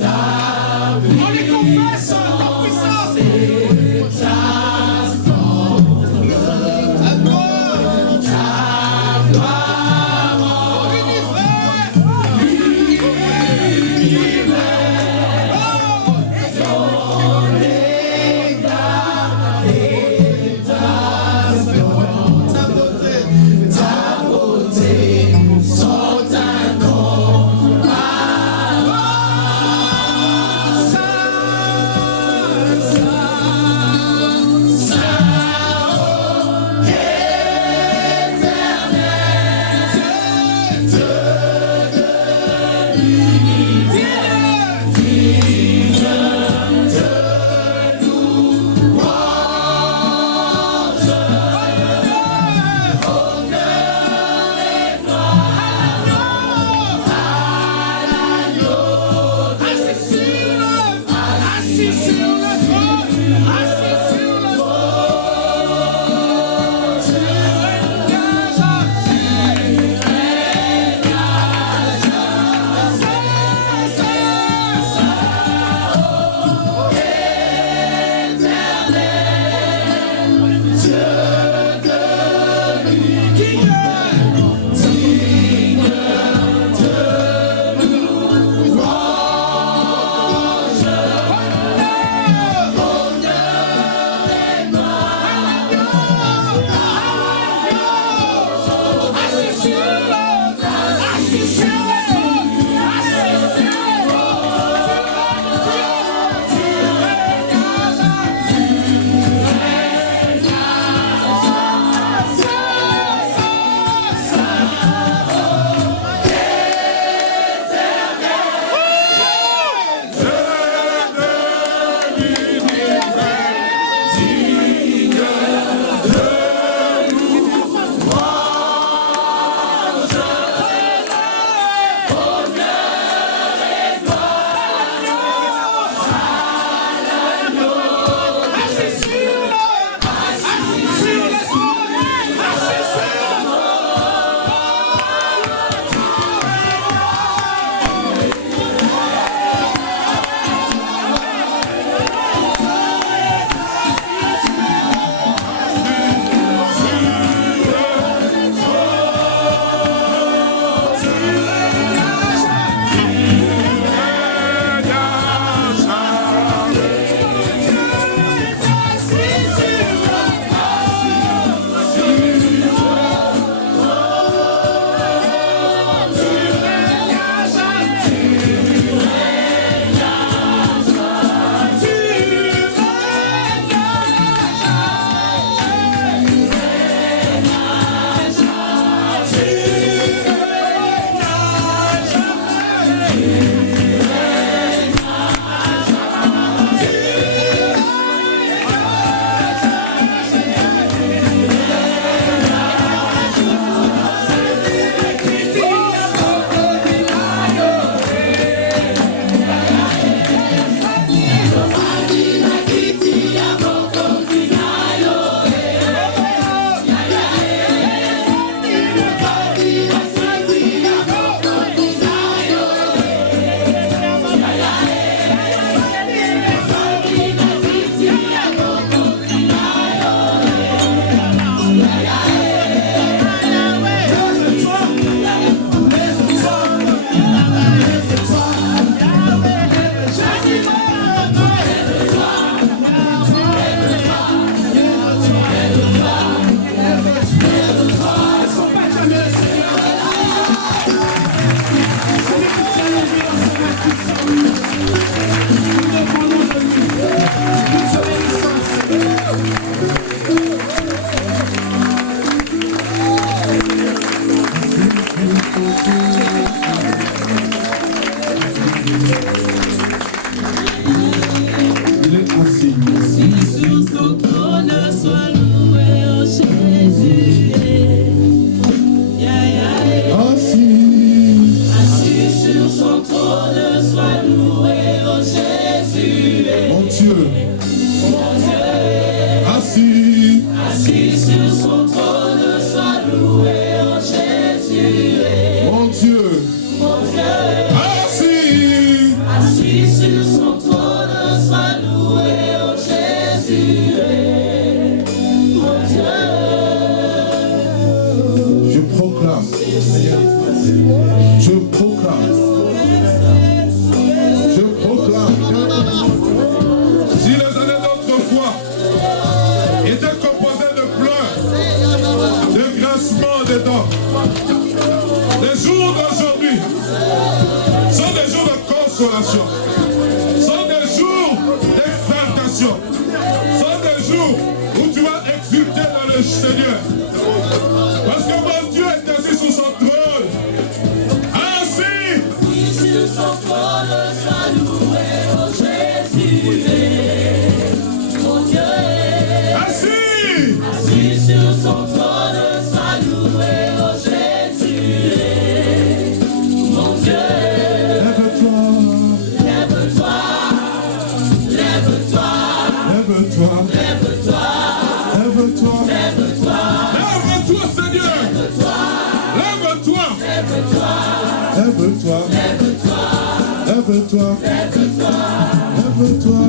Ta d'adoration. Sont des jours d'exaltation. Sont des jours où tu vas exulter dans le Seigneur. Parce que mon Dieu est assis sur son trône. Assis sur son trône, sois loué, oh Jésus. Mon Dieu est assis sur son trône, sois loué, oh Jésus. Mon Dieu, lève-toi, lève-toi, lève-toi, lève-toi, lève-toi, lève-toi, lève-toi, lève-toi, Seigneur, lève-toi, lève-toi, lève-toi, lève-toi, lève-toi, lève-toi, lève-toi,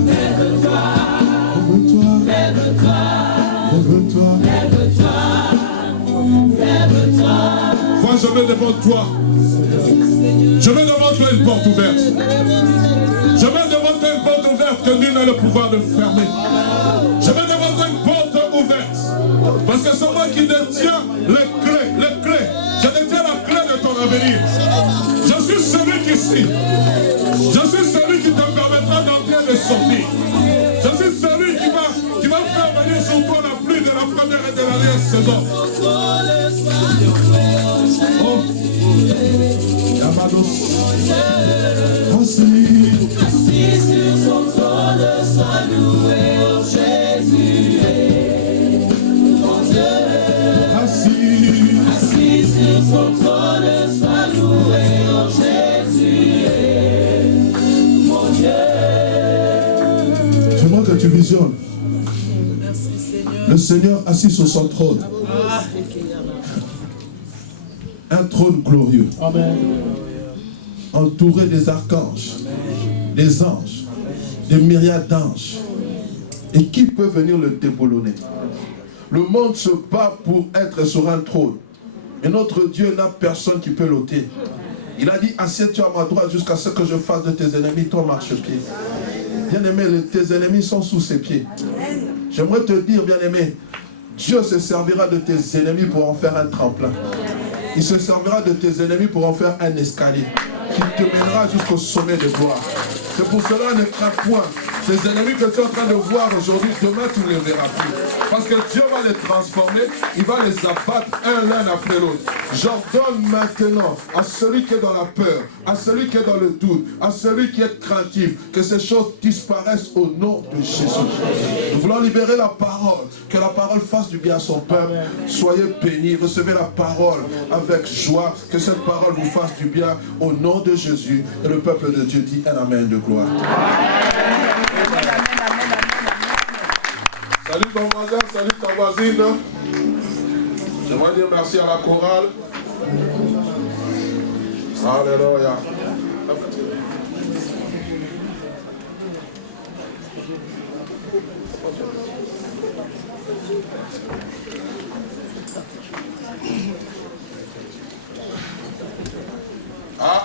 lève-toi, lève-toi, lève-toi, lève-toi, lève-toi. Moi, je vais devant toi. Je vais devant toi une porte ouverte. Je vais devant toi une porte ouverte que nul n'a le pouvoir de fermer. Je vais devant toi une porte ouverte. Parce que c'est moi qui détiens les clés. Je détiens la clé de ton avenir. Je suis celui qui signe. Je suis celui qui te permettra d'entrer et de sortir. Je suis celui qui va faire venir sur toi la pluie de la première et de la dernière saison. Oh, Yamados. Assis sur son trône, sois loué, oh Jésus. Mon Dieu, assis sur son trône, sois loué, oh Jésus. Mon Dieu. J'aimerais que tu visionnes. Le Seigneur assis sur son trône. Un trône glorieux. Amen. Entouré des archanges, des anges, des myriades d'anges. Et qui peut venir le déboulonner? Le monde se bat pour être sur un trône. Et notre Dieu n'a personne qui peut l'ôter. Il a dit, assieds-toi à ma droite jusqu'à ce que je fasse de tes ennemis ton marchepied. Bien-aimé, tes ennemis sont sous ses pieds. J'aimerais te dire, bien-aimé, Dieu se servira de tes ennemis pour en faire un tremplin. Il se servira de tes ennemis pour en faire un escalier qui te mènera jusqu'au sommet de gloire. C'est pour cela, ne crains point. Ces ennemis que tu es en train de voir aujourd'hui, demain tu ne les verras plus. Parce que Dieu va les transformer, il va les abattre l'un après l'autre. J'ordonne maintenant à celui qui est dans la peur, à celui qui est dans le doute, à celui qui est craintif, que ces choses disparaissent au nom de Jésus. Nous voulons libérer la parole, que la parole fasse du bien à son peuple. Soyez bénis, recevez la parole avec joie, que cette parole vous fasse du bien au nom de Jésus. Et le peuple de Dieu dit un amen de gloire. Salut ton voisin, salut ta voisine. J'aimerais dire merci à la chorale. Alléluia.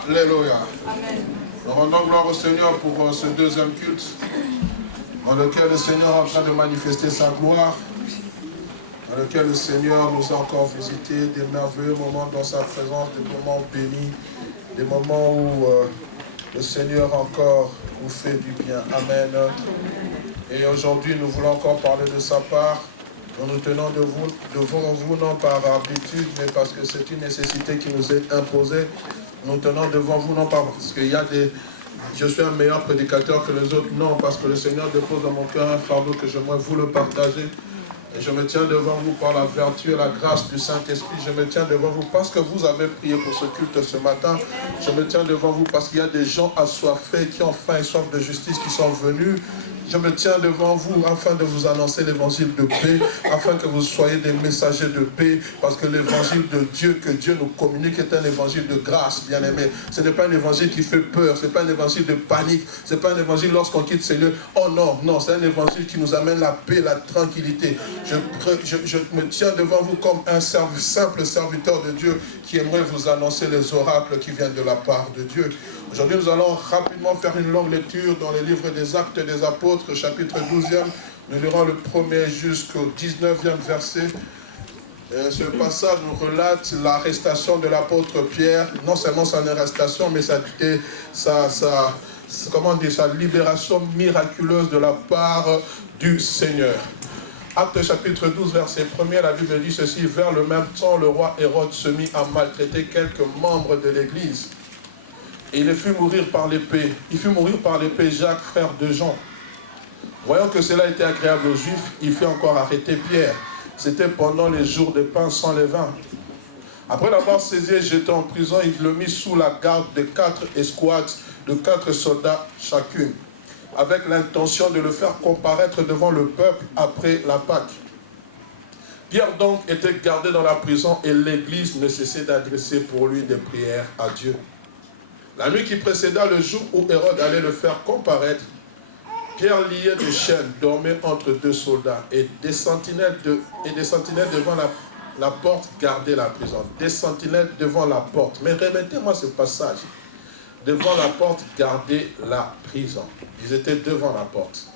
Alléluia. Nous rendons gloire au Seigneur pour ce deuxième culte dans lequel le Seigneur est en train de manifester sa gloire, dans lequel le Seigneur nous a encore visité des merveilleux moments dans sa présence, des moments bénis, des moments où le Seigneur encore vous fait du bien. Amen. Et aujourd'hui, nous voulons encore parler de sa part. Nous nous tenons devant vous, non par habitude, mais parce que c'est une nécessité qui nous est imposée. Nous tenons devant vous, non pas parce qu'il y a des... Je suis un meilleur prédicateur que les autres, non, parce que le Seigneur dépose dans mon cœur un fardeau que j'aimerais vous le partager. Et je me tiens devant vous par la vertu et la grâce du Saint-Esprit. Je me tiens devant vous parce que vous avez prié pour ce culte ce matin. Je me tiens devant vous parce qu'il y a des gens assoiffés qui ont faim et soif de justice qui sont venus. Je me tiens devant vous afin de vous annoncer l'évangile de paix, afin que vous soyez des messagers de paix, parce que l'évangile de Dieu que Dieu nous communique est un évangile de grâce, bien-aimé. Ce n'est pas un évangile qui fait peur, ce n'est pas un évangile de panique, ce n'est pas un évangile lorsqu'on quitte ces lieux. Oh non, non, c'est un évangile qui nous amène la paix, la tranquillité. Je me tiens devant vous comme un simple serviteur de Dieu qui aimerait vous annoncer les oracles qui viennent de la part de Dieu. Aujourd'hui, nous allons rapidement faire une longue lecture dans le livre des Actes des Apôtres, chapitre 12e. Nous lirons le 1er jusqu'au 19e verset. Ce passage nous relate l'arrestation de l'apôtre Pierre. Non seulement son arrestation, mais comment dire, sa libération miraculeuse de la part du Seigneur. Acte chapitre 12, verset 1er, la Bible dit ceci: vers le même temps, le roi Hérode se mit à maltraiter quelques membres de l'Église. Et il fit mourir par l'épée. Il fit mourir par l'épée Jacques, frère de Jean. Voyant que cela était agréable aux Juifs, il fit encore arrêter Pierre. C'était pendant les jours de pain sans levain. Après l'avoir saisi et jeté en prison, il le mit sous la garde de 4 escouades, de 4 soldats chacune, avec l'intention de le faire comparaître devant le peuple après la Pâque. Pierre donc était gardé dans la prison et l'Église ne cessait d'adresser pour lui des prières à Dieu. La nuit qui précéda le jour où Hérode allait le faire comparaître, Pierre, lié de chaînes, dormait entre 2 soldats et des sentinelles devant la porte gardaient la prison. Des sentinelles devant la porte. Mais remettez-moi ce passage. Devant la porte gardaient la prison. Ils étaient devant la porte.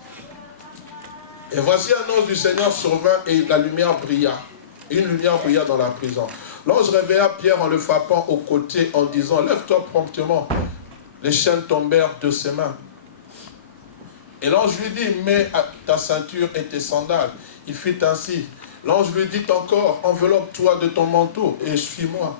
Et voici l'annonce du Seigneur survint et la lumière brilla. Une lumière brilla dans la prison. L'ange réveilla Pierre en le frappant au côté en disant: lève-toi promptement. Les chaînes tombèrent de ses mains. Et l'ange lui dit: mets ta ceinture et tes sandales. Il fit ainsi. L'ange lui dit encore: enveloppe-toi de ton manteau et suis-moi.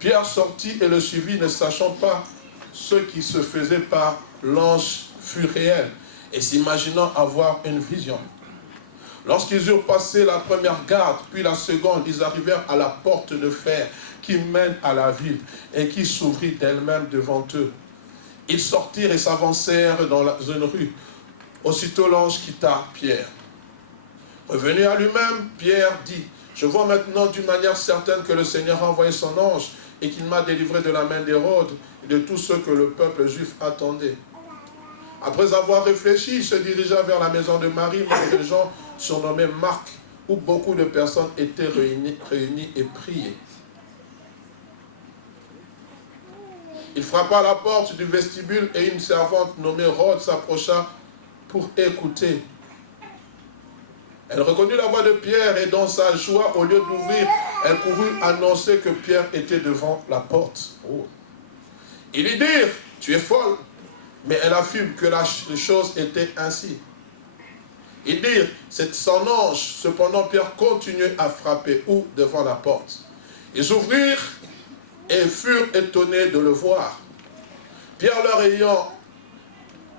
Pierre sortit et le suivit, ne sachant pas ce qui se faisait par l'ange fut réel, et s'imaginant avoir une vision. Lorsqu'ils eurent passé la première garde, puis la seconde, ils arrivèrent à la porte de fer qui mène à la ville et qui s'ouvrit d'elle-même devant eux. Ils sortirent et s'avancèrent dans une rue. Aussitôt l'ange quitta Pierre. Revenu à lui-même, Pierre dit: je vois maintenant d'une manière certaine que le Seigneur a envoyé son ange et qu'il m'a délivré de la main d'Hérode et de tous ceux que le peuple juif attendait. Après avoir réfléchi, il se dirigea vers la maison de Marie, mère de Jean, surnommé Marc, où beaucoup de personnes étaient réunies et priaient. Il frappa à la porte du vestibule et une servante nommée Rhodes s'approcha pour écouter. Elle reconnut la voix de Pierre et dans sa joie, au lieu d'ouvrir, elle courut annoncer que Pierre était devant la porte. Oh. Ils lui dirent: tu es folle. Mais elle affirme que les choses étaient ainsi. Ils dirent: c'est son ange. Cependant, Pierre continuait à frapper devant la porte. Ils ouvrirent et furent étonnés de le voir. Pierre, leur ayant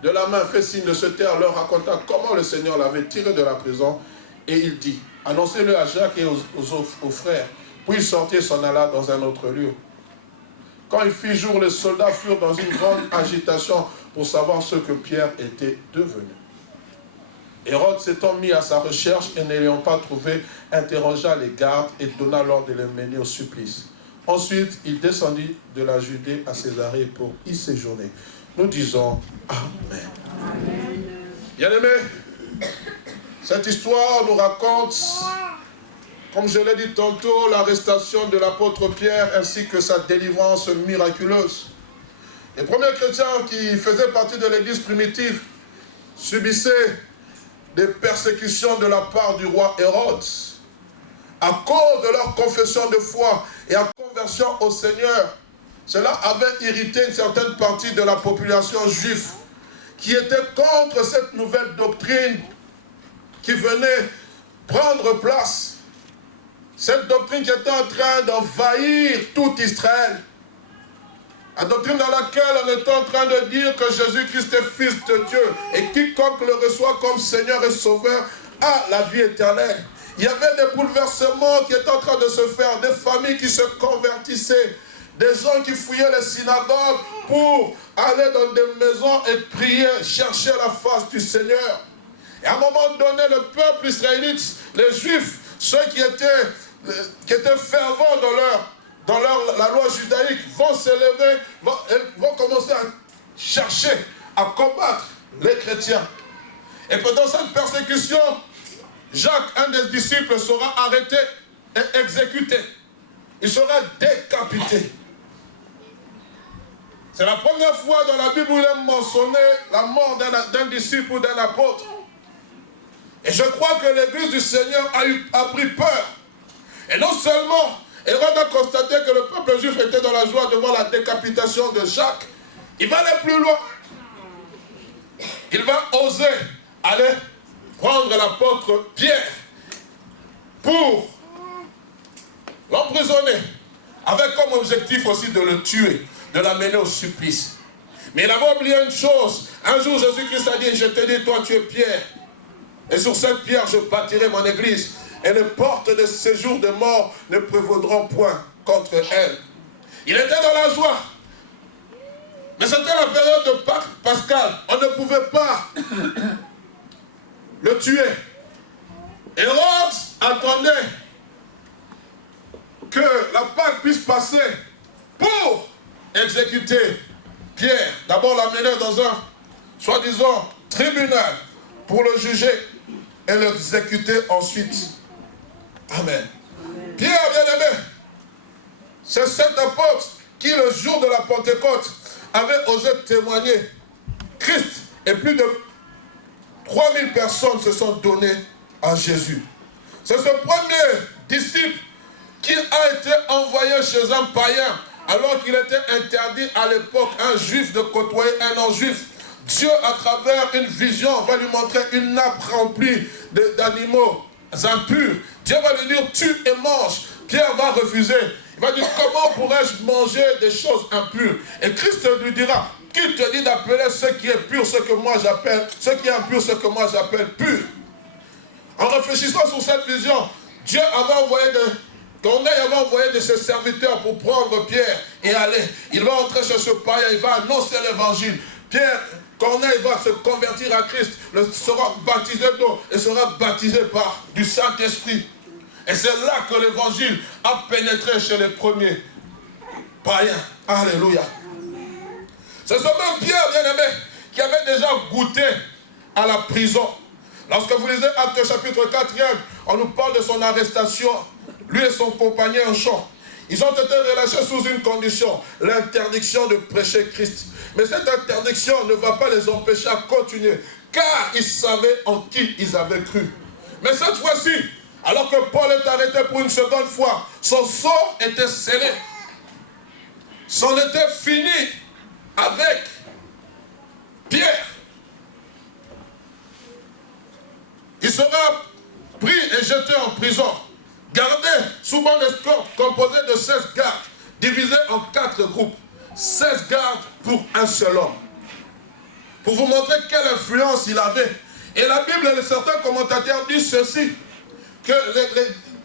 de la main fait signe de se taire, leur raconta comment le Seigneur l'avait tiré de la prison. Et il dit: annoncez-le à Jacques et aux frères. Puis il sortit et s'en alla dans un autre lieu. Quand il fit jour, les soldats furent dans une grande agitation pour savoir ce que Pierre était devenu. Hérode s'étant mis à sa recherche et n'ayant pas trouvé, interrogea les gardes et donna l'ordre de les mener au supplice. Ensuite, il descendit de la Judée à Césarée pour y séjourner. Nous disons Amen. Amen. Bien-aimés, cette histoire nous raconte, comme je l'ai dit tantôt, l'arrestation de l'apôtre Pierre ainsi que sa délivrance miraculeuse. Les premiers chrétiens qui faisaient partie de l'église primitive subissaient des persécutions de la part du roi Hérode à cause de leur confession de foi et à conversion au Seigneur. Cela avait irrité une certaine partie de la population juive qui était contre cette nouvelle doctrine qui venait prendre place. Cette doctrine qui était en train d'envahir tout Israël. La doctrine dans laquelle on est en train de dire que Jésus-Christ est Fils de Dieu et quiconque le reçoit comme Seigneur et Sauveur a la vie éternelle. Il y avait des bouleversements qui étaient en train de se faire, des familles qui se convertissaient, des gens qui fouillaient les synagogues pour aller dans des maisons et prier, chercher la face du Seigneur. Et à un moment donné, le peuple israélite, les Juifs, ceux qui étaient fervents dans la loi judaïque, vont s'élever, vont commencer à chercher, à combattre les chrétiens. Et pendant cette persécution, Jacques, un des disciples, sera arrêté et exécuté. Il sera décapité. C'est la première fois dans la Bible où il est mentionné la mort d'un disciple ou d'un apôtre. Et je crois que l'église du Seigneur a pris peur. Et non seulement, Hérode a constaté que le peuple juif était dans la joie devant la décapitation de Jacques, il va aller plus loin. il va oser aller prendre l'apôtre Pierre pour l'emprisonner, avec comme objectif aussi de le tuer, de l'amener au supplice. Mais il avait oublié une chose. Un jour, Jésus-Christ a dit, je te dis, toi tu es Pierre, et sur cette pierre je bâtirai mon église, et les portes de séjour de mort ne prévaudront point contre elle. Il était dans la joie. Mais c'était la période de Pâques Pascal. On ne pouvait pas le tuer. Hérode attendait que la Pâque puisse passer pour exécuter Pierre. D'abord l'amener dans un soi-disant tribunal pour le juger et l'exécuter ensuite. Amen. Pierre, bien-aimé, c'est cet apôtre qui, le jour de la Pentecôte, avait osé témoigner Christ. Et plus de 3000 personnes se sont données à Jésus. C'est ce premier disciple qui a été envoyé chez un païen, alors qu'il était interdit à l'époque, un juif, de côtoyer un non-juif. Dieu, à travers une vision, va lui montrer une nappe remplie d'animaux impurs. Dieu va lui dire, tue et mange. Pierre va refuser. Il va dire, comment pourrais-je manger des choses impures? Et Christ lui dira, qui te dit d'appeler ce qui est pur, ce que moi j'appelle, ce qui est impur, ce que moi j'appelle pur? En réfléchissant sur cette vision, Dieu avait envoyé Corneille avait envoyé de ses serviteurs pour prendre Pierre et aller. Il va entrer chez ce païen, il va annoncer l'évangile. Corneille va se convertir à Christ, sera baptisé d'eau et sera baptisé par du Saint-Esprit. Et c'est là que l'évangile a pénétré chez les premiers païens. Alléluia. C'est ce même Pierre, bien-aimé, qui avait déjà goûté à la prison. Lorsque vous lisez Actes chapitre 4, on nous parle de son arrestation, lui et son compagnon en champ. Ils ont été relâchés sous une condition, l'interdiction de prêcher Christ. Mais cette interdiction ne va pas les empêcher à continuer, car ils savaient en qui ils avaient cru. Mais cette fois-ci, alors que Paul est arrêté pour une seconde fois, son sort était scellé. C'en était fini avec Pierre. Il sera pris et jeté en prison, gardé sous banc d'escorte, composé de 16 gardes, divisé en 4 groupes. 16 gardes pour un seul homme. Pour vous montrer quelle influence il avait. Et la Bible, certains commentateurs disent ceci, que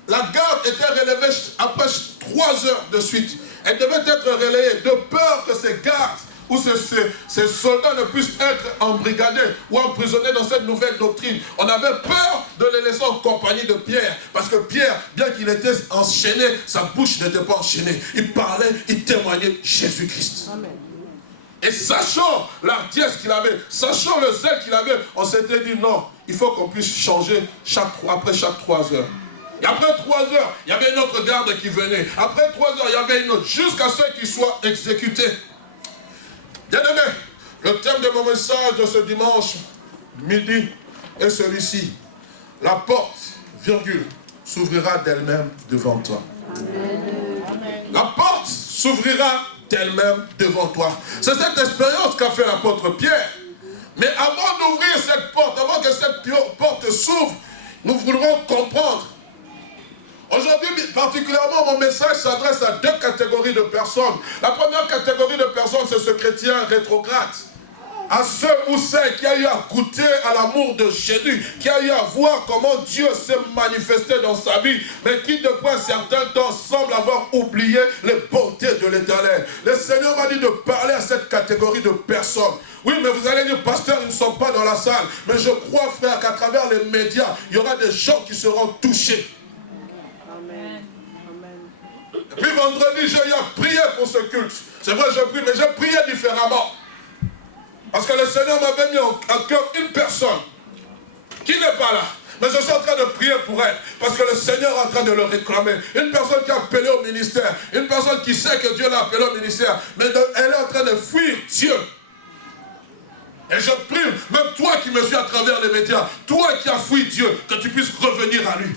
la garde était relevée après 3 heures de suite. Elle devait être relayée de peur que ces gardes ou ces soldats ne puissent être embrigadés ou emprisonnés dans cette nouvelle doctrine. On avait peur de les laisser en compagnie de Pierre. Parce que Pierre, bien qu'il était enchaîné, sa bouche n'était pas enchaînée. Il parlait, il témoignait Jésus-Christ. Et sachant l'ardiesse qu'il avait, sachant le zèle qu'il avait, on s'était dit non, il faut qu'on puisse changer après chaque 3 heures. Et après 3 heures, il y avait une autre garde qui venait. Après 3 heures, il y avait une autre, jusqu'à ce qu'il soit exécuté. Bien-aimé, le thème de mon message de ce dimanche midi est celui-ci. La porte, virgule, s'ouvrira d'elle-même devant toi. Amen. La porte s'ouvrira d'elle-même devant toi. C'est cette expérience qu'a fait l'apôtre Pierre. Mais avant d'ouvrir cette porte, avant que cette porte s'ouvre, nous voudrons comprendre. Aujourd'hui, particulièrement, mon message s'adresse à 2 catégories de personnes. La première catégorie de personnes, c'est ce chrétien rétrograde. À ceux ou celles qui a eu à goûter à l'amour de Jésus, qui a eu à voir comment Dieu s'est manifesté dans sa vie, mais qui depuis un certain temps semble avoir oublié les bontés de l'Éternel. Le Seigneur m'a dit de parler à cette catégorie de personnes. Oui, mais vous allez dire, pasteur, ils ne sont pas dans la salle. Mais je crois, frère, qu'à travers les médias, il y aura des gens qui seront touchés. Et puis vendredi, j'ai eu à prier pour ce culte. C'est vrai, je prie, mais j'ai prié différemment. Parce que le Seigneur m'avait mis à cœur une personne qui n'est pas là. Mais je suis en train de prier pour elle. Parce que le Seigneur est en train de le réclamer. Une personne qui a appelé au ministère. Une personne qui sait que Dieu l'a appelé au ministère. Mais elle est en train de fuir Dieu. Et je prie, même toi qui me suis à travers les médias, toi qui as fui Dieu, que tu puisses revenir à lui.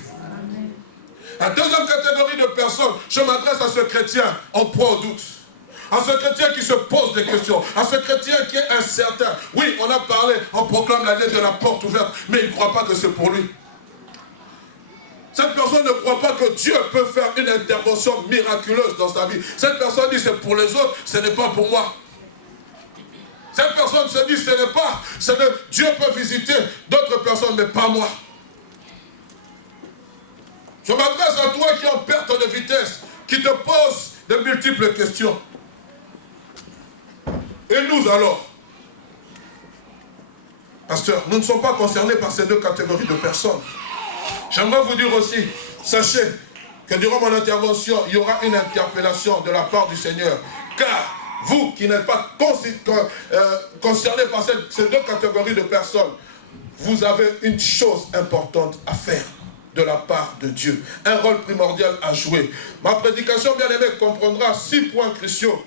La deuxième catégorie de personnes, je m'adresse à ce chrétien en proie au doute. À ce chrétien qui se pose des questions, à ce chrétien qui est incertain. Oui, on a parlé, on proclame la lettre de la porte ouverte, mais il ne croit pas que c'est pour lui. Cette personne ne croit pas que Dieu peut faire une intervention miraculeuse dans sa vie. Cette personne dit c'est pour les autres, ce n'est pas pour moi. Cette personne se dit ce n'est pas, Dieu peut visiter d'autres personnes, mais pas moi. Je m'adresse à toi qui es en perte de vitesse, qui te pose de multiples questions. Et nous alors, pasteur, nous ne sommes pas concernés par ces deux catégories de personnes. J'aimerais vous dire aussi, sachez que durant mon intervention, il y aura une interpellation de la part du Seigneur. Car vous qui n'êtes pas concernés par ces deux catégories de personnes, vous avez une chose importante à faire de la part de Dieu. Un rôle primordial à jouer. Ma prédication, bien aimé, comprendra 6 points cruciaux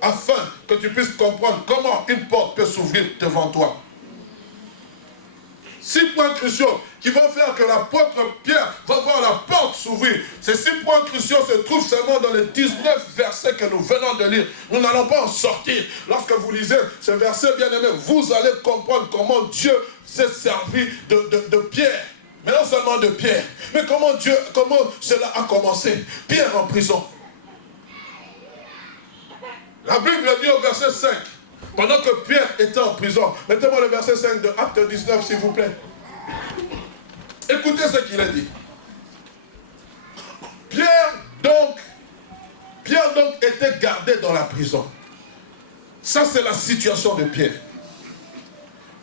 afin que tu puisses comprendre comment une porte peut s'ouvrir devant toi. 6 points cruciaux qui vont faire que l'apôtre Pierre va voir la porte s'ouvrir. Ces 6 points cruciaux se trouvent seulement dans les 19 versets que nous venons de lire. Nous n'allons pas en sortir. Lorsque vous lisez ces versets, bien aimés, vous allez comprendre comment Dieu s'est servi de Pierre. Mais non seulement de Pierre, mais comment cela a commencé. Pierre en prison. La Bible dit au verset 5, pendant que Pierre était en prison, mettez-moi le verset 5 de Acte 19 s'il vous plaît. Écoutez ce qu'il a dit. Pierre donc était gardé dans la prison. Ça c'est la situation de Pierre.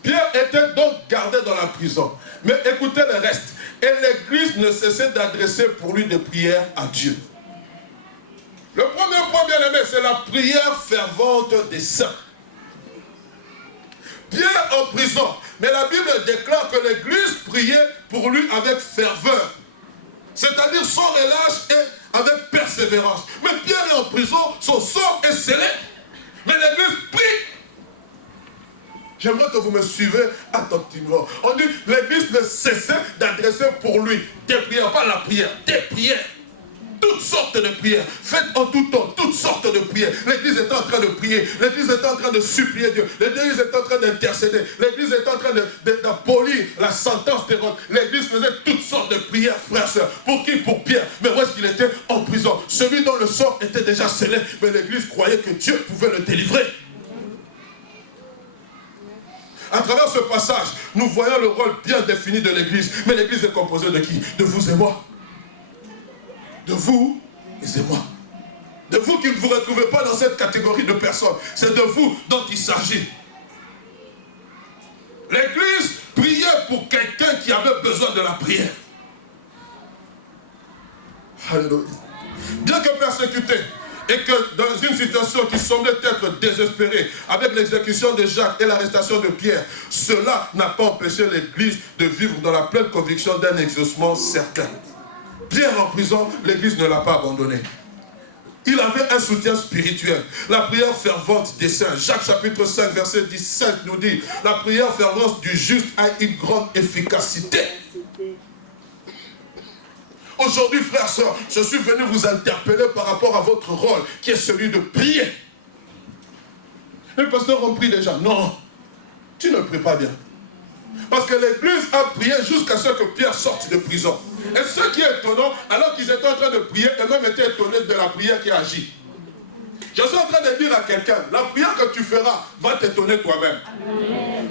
Pierre était donc gardé dans la prison. Mais écoutez le reste. Et l'église ne cessait d'adresser pour lui des prières à Dieu. Le premier point bien aimé, c'est la prière fervente des saints. Pierre en prison, mais la Bible déclare que l'église priait pour lui avec ferveur. C'est-à-dire sans relâche et avec persévérance. Mais Pierre est en prison, son sort est scellé. Mais l'église prie. J'aimerais que vous me suivez attentivement. On dit l'église ne cessait d'adresser pour lui des prières, pas la prière, des prières. Toutes sortes de prières, faites en tout temps, toutes sortes de prières. L'église est en train de prier, l'église est en train de supplier Dieu, l'église est en train d'intercéder, l'église est en train d'abolir la sentence des rois. L'église faisait toutes sortes de prières, frères, sœurs. Pour qui? Pour Pierre. Mais où est-ce qu'il était? En prison. Celui dont le sort était déjà scellé, mais l'église croyait que Dieu pouvait le délivrer. À travers ce passage, nous voyons le rôle bien défini de l'église. Mais l'église est composée de qui? De vous et moi. De vous et moi. De vous qui ne vous retrouvez pas dans cette catégorie de personnes. C'est de vous dont il s'agit. L'église priait pour quelqu'un qui avait besoin de la prière. Alléluia. Bien que persécuté, et que dans une situation qui semblait être désespérée, avec l'exécution de Jacques et l'arrestation de Pierre, cela n'a pas empêché l'église de vivre dans la pleine conviction d'un exaucement certain. Pierre en prison, l'église ne l'a pas abandonné. Il avait un soutien spirituel. La prière fervente des saints. Jacques chapitre 5 verset 17 nous dit, la prière fervente du juste a une grande efficacité. Aujourd'hui, frères, sœurs, je suis venu vous interpeller par rapport à votre rôle, qui est celui de prier. Le pasteur, on prie déjà. Non, tu ne pries pas bien. Parce que l'église a prié jusqu'à ce que Pierre sorte de prison. Et ce qui est étonnant, alors qu'ils étaient en train de prier, eux-mêmes étaient étonnés de la prière qui agit. Je suis en train de dire à quelqu'un, la prière que tu feras va t'étonner toi-même.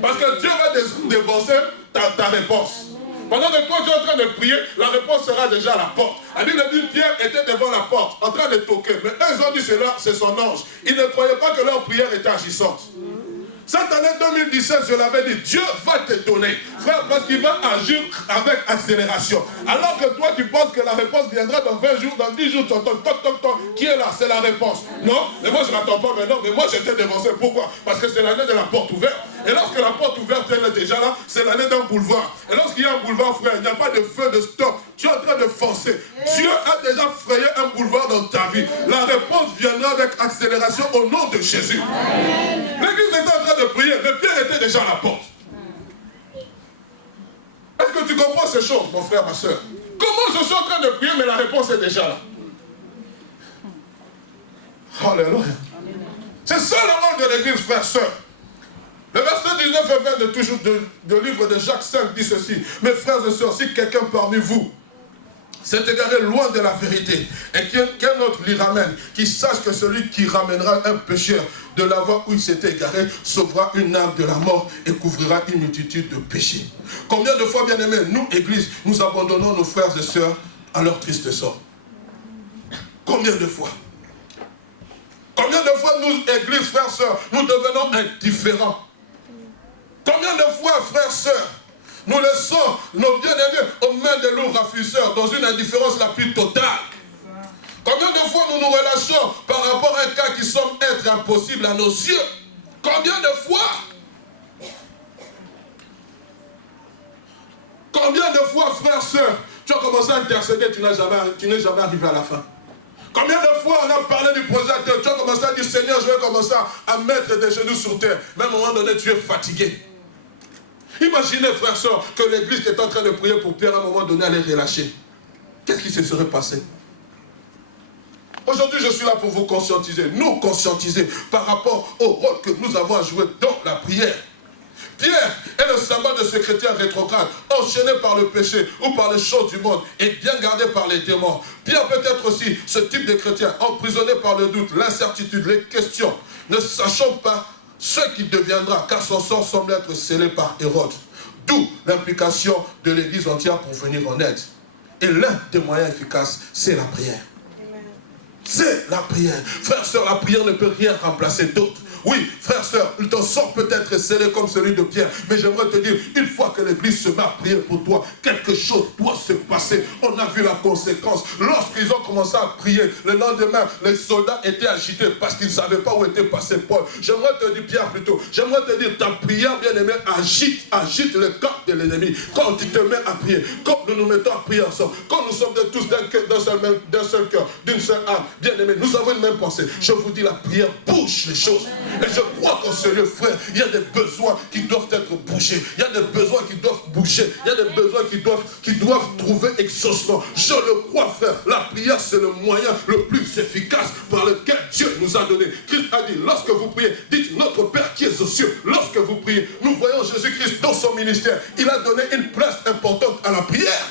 Parce que Dieu va dévancer ta réponse. Pendant que toi tu es en train de prier, la réponse sera déjà à la porte. La Bible dit Pierre était devant la porte, en train de toquer. Mais eux ils ont dit c'est son ange. Ils ne croyaient pas que leur prière était agissante. Cette année 2017, je l'avais dit, Dieu va t'étonner, frère, parce qu'il va agir avec accélération. Alors que toi, tu penses que la réponse viendra dans 20 jours, dans 10 jours, toc, qui est là? C'est la réponse. Non, mais moi je n'attends pas maintenant, mais moi j'étais dévancé. Pourquoi? Parce que c'est l'année de la porte ouverte. Et lorsque la porte ouverte, elle est déjà là, c'est l'année d'un boulevard. Et lorsqu'il y a un boulevard, frère, il n'y a pas de feu de stop. Tu es en train de foncer. Dieu a déjà frayé un boulevard dans ta vie. La réponse viendra avec accélération au nom de Jésus. L'église était en train de prier, mais Pierre était déjà à la porte. Est-ce que tu comprends ces choses, mon frère, ma soeur? Comment je suis en train de prier, mais la réponse est déjà là? Alléluia. C'est ça le rôle de l'église, frères, sœurs. Le verset 19 et 20 de livre de Jacques 5 dit ceci. Mes frères et sœurs, si quelqu'un parmi vous s'est égaré loin de la vérité et qu'un autre l'y ramène, qu'il sache que celui qui ramènera un pécheur de la voie où il s'était égaré sauvera une âme de la mort et couvrira une multitude de péchés. Combien de fois, bien aimés, nous, Église, nous abandonnons nos frères et sœurs à leur triste sort? Combien de fois? Combien de fois nous, Église, frères, sœurs, nous devenons indifférents? Combien de fois, frères, sœurs, nous laissons nos bien-aimés aux mains des loups rafisseurs dans une indifférence la plus totale? Combien de fois nous nous relâchons par rapport à un cas qui semble être impossible à nos yeux? Combien de fois? Combien de fois, frères, sœurs, tu as commencé à intercéder, tu n'es jamais arrivé à la fin? Combien de fois on a parlé du projet, tu as commencé à dire, Seigneur, je vais commencer à mettre des genoux sur terre. Mais à un moment donné, tu es fatigué. Imaginez, frères, sœurs, que l'église qui est en train de prier pour Pierre, à un moment donné, allait relâcher. Qu'est-ce qui se serait passé? Aujourd'hui, je suis là pour vous conscientiser, nous conscientiser par rapport au rôle que nous avons à jouer dans la prière. Pierre est le symbole de ce chrétien rétrograde, enchaîné par le péché ou par les choses du monde et bien gardé par les démons. Pierre peut être aussi ce type de chrétien, emprisonné par le doute, l'incertitude, les questions, ne sachant pas ce qu'il deviendra, car son sort semble être scellé par Hérode. D'où l'implication de l'église entière pour venir en aide. Et l'un des moyens efficaces, c'est la prière. C'est la prière. Frères, sœurs, la prière ne peut rien remplacer d'autre. Oui, frère, sœur, ton sort peut être scellé comme celui de Pierre. Mais j'aimerais te dire, une fois que l'église se met à prier pour toi, quelque chose doit se passer. On a vu la conséquence. Lorsqu'ils ont commencé à prier, le lendemain, les soldats étaient agités parce qu'ils ne savaient pas où était passé Paul. J'aimerais te dire, Pierre plutôt, j'aimerais te dire, ta prière, bien-aimé, agite le camp de l'ennemi. Quand tu te mets à prier, quand nous nous mettons à prier ensemble, quand nous sommes tous d'un seul cœur, d'une seule âme, bien-aimé, nous avons une même pensée. Je vous dis, la prière bouge les choses. Et je crois qu'en ce lieu, frère, il y a des besoins qui doivent être bougés. Il y a des besoins qui doivent bouger. Il y a des besoins qui doivent trouver exaucement. Je le crois, frère. La prière, c'est le moyen le plus efficace par lequel Dieu nous a donné. Christ a dit, lorsque vous priez, dites notre Père qui est aux cieux. Lorsque vous priez, nous voyons Jésus-Christ dans son ministère. Il a donné une place importante à la prière.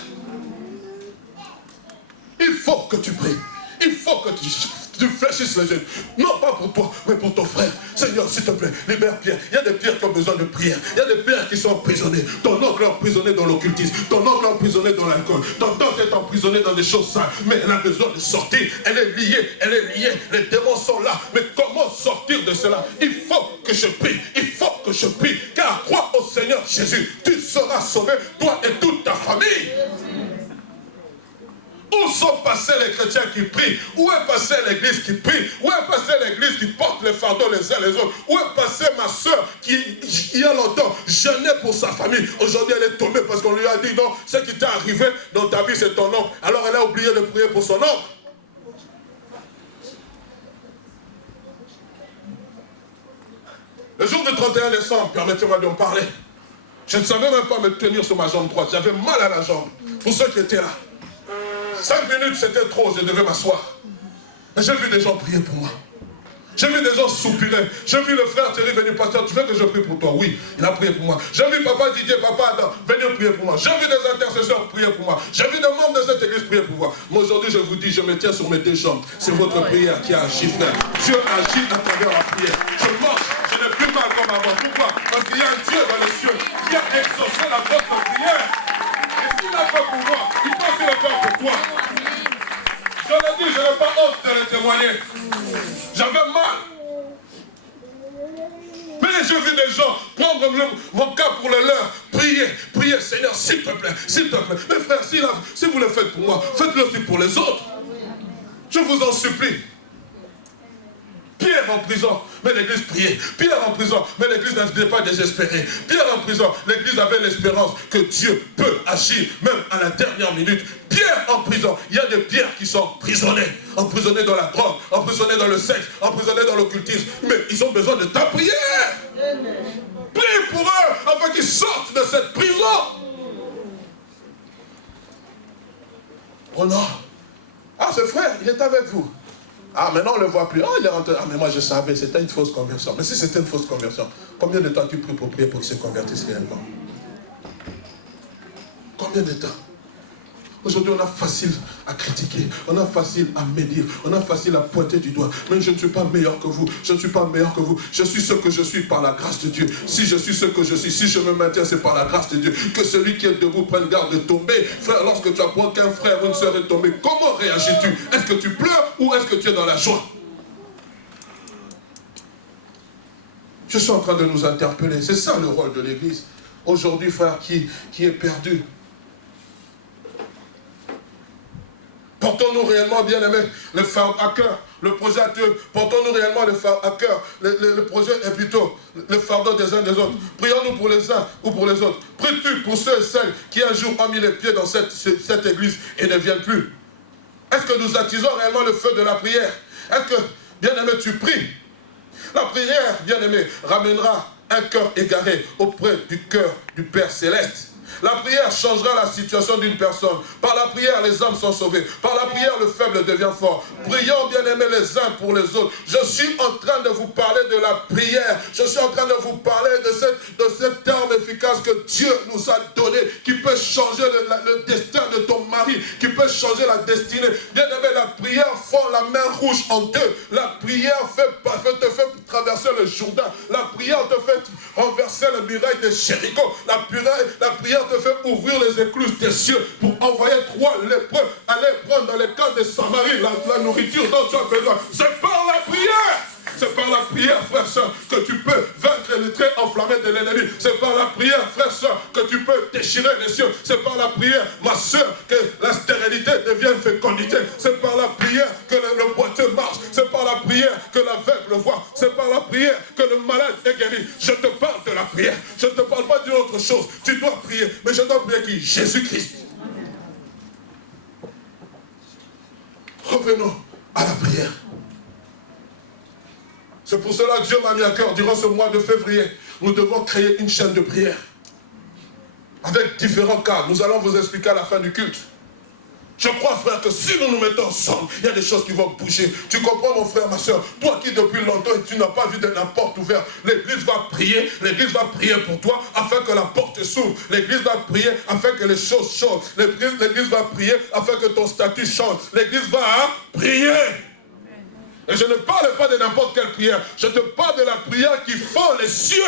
Il faut que tu pries. Il faut que tu fléchisses les yeux. Non pas pour toi, mais pour ton frère. Seigneur, s'il te plaît, libère Pierre. Il y a des Pierres qui ont besoin de prière. Il y a des Pierres qui sont emprisonnés. Ton oncle est emprisonné dans l'occultisme. Ton oncle est emprisonné dans l'alcool. Ton tante est emprisonnée dans des choses sales. Mais elle a besoin de sortir. Elle est liée. Elle est liée. Les démons sont là. Mais comment sortir de cela? Il faut que je prie. Il faut que je prie. Car crois au Seigneur Jésus. Tu seras sauvé, toi et toute ta famille. Où sont passés les chrétiens qui prient? Où est passée l'église qui prie? Où est passée l'église qui porte les fardeaux les uns les autres? Où est passée ma soeur qui, il y a longtemps, jeûnait pour sa famille? Aujourd'hui, elle est tombée parce qu'on lui a dit non, ce qui t'est arrivé dans ta vie, c'est ton oncle. Alors elle a oublié de prier pour son oncle. Le jour du 31 décembre, permettez-moi de me parler. Je ne savais même pas me tenir sur ma jambe droite. J'avais mal à la jambe. Pour ceux qui étaient là. 5 minutes, c'était trop, je devais m'asseoir. Mais j'ai vu des gens prier pour moi. J'ai vu des gens soupirer. J'ai vu le frère Thierry venir, pasteur, tu veux que je prie pour toi? Oui, il a prié pour moi. J'ai vu papa Didier, papa Adam, venir prier pour moi. J'ai vu des intercesseurs prier pour moi. J'ai vu des membres de cette église prier pour moi. Mais aujourd'hui, je vous dis, je me tiens sur mes deux jambes. C'est votre prière qui agit, frère. Dieu agit à travers la prière. Je marche, je n'ai plus mal comme avant. Pourquoi? Parce qu'il y a un Dieu dans les cieux qui a exaucé la votre prière. Et s'il l'a fait pour moi, il peut aussi le faire pour toi. Je l'ai dit, je n'ai pas honte de le témoigner. J'avais mal. Mais j'ai vu des gens prendre mon cas pour le leur. Priez, Seigneur, s'il te plaît, s'il te plaît. Mais frère, si vous le faites pour moi, faites-le aussi pour les autres. Je vous en supplie. Pierre en prison, mais l'église priait. Pierre en prison, mais l'église n'était pas désespérée. Pierre en prison, l'église avait l'espérance que Dieu peut agir, même à la dernière minute. Pierre en prison, il y a des pierres qui sont emprisonnés dans la drogue, emprisonnés dans le sexe, emprisonnés dans l'occultisme. Mais ils ont besoin de ta prière. Prie pour eux, afin qu'ils sortent de cette prison. Oh non. Ah, ce frère, il est avec vous. Ah, maintenant on ne le voit plus. Ah, il est rentré. Ah, mais moi je savais, c'était une fausse conversion. Mais si c'était une fausse conversion, combien de temps tu pries pour prier pour qu'il se convertisse réellement? Combien de temps? Aujourd'hui, on a facile à critiquer, on a facile à médire, on a facile à pointer du doigt. Mais je ne suis pas meilleur que vous, je ne suis pas meilleur que vous. Je suis ce que je suis par la grâce de Dieu. Si je suis ce que je suis, si je me maintiens, c'est par la grâce de Dieu. Que celui qui est debout prenne garde de tomber. Frère, lorsque tu apprends qu'un frère ou une soeur est tombé, comment réagis-tu? Est-ce que tu pleures ou est-ce que tu es dans la joie? Je suis en train de nous interpeller. C'est ça le rôle de l'Église. Aujourd'hui, frère, qui est perdu. Portons-nous réellement, bien-aimés, le fardeau à cœur, le projet à Dieu. Portons-nous réellement le fardeau à cœur. Le projet est plutôt le fardeau des uns des autres. Prions-nous pour les uns ou pour les autres. Pries-tu pour ceux et celles qui un jour ont mis les pieds dans cette église et ne viennent plus? Est-ce que nous attisons réellement le feu de la prière? Est-ce que, bien-aimé, tu pries? La prière, bien-aimé, ramènera un cœur égaré auprès du cœur du Père Céleste. La prière changera la situation d'une personne. Par la prière, les âmes sont sauvées. Par la prière, le faible devient fort. Prions, bien-aimés, les uns pour les autres. Je suis en train de vous parler de la prière. Je suis en train de vous parler de cette arme efficace que Dieu nous a donnée, qui peut changer le destin de ton mari, qui peut changer la destinée. Bien-aimés, la prière fond la main rouge en deux. La prière te fait traverser le Jourdain. La prière te fait renverser le muraille de Jéricho. La prière te fait ouvrir les écluses des cieux pour envoyer 3 lépreux aller prendre dans les camps de Samarie la nourriture dont tu as besoin. C'est par la prière. C'est par la prière, frère, soeur, que tu peux vaincre les traits enflammés de l'ennemi. C'est par la prière, frère, soeur, que tu peux déchirer les cieux. C'est par la prière, ma soeur, que la stérilité devienne fécondité. C'est par la prière que le boiteux marche. C'est par la prière que l'aveugle voit. C'est par la prière que le malade est guéri. Je te parle de la prière. Je ne te parle pas d'une autre chose. Tu dois prier. Mais je dois prier qui? Jésus-Christ. Revenons à la prière. C'est pour cela que Dieu m'a mis à cœur, durant ce mois de février, nous devons créer une chaîne de prière. Avec différents cas. Nous allons vous expliquer à la fin du culte. Je crois, frère, que si nous nous mettons ensemble, il y a des choses qui vont bouger. Tu comprends, mon frère, ma soeur? Toi qui, depuis longtemps, tu n'as pas vu de la porte ouverte, l'Église va prier pour toi, afin que la porte s'ouvre. L'Église va prier afin que les choses changent. L'Église va prier afin que ton statut change. L'Église va prier. Et je ne parle pas de n'importe quelle prière. Je te parle de la prière qui fend les cieux.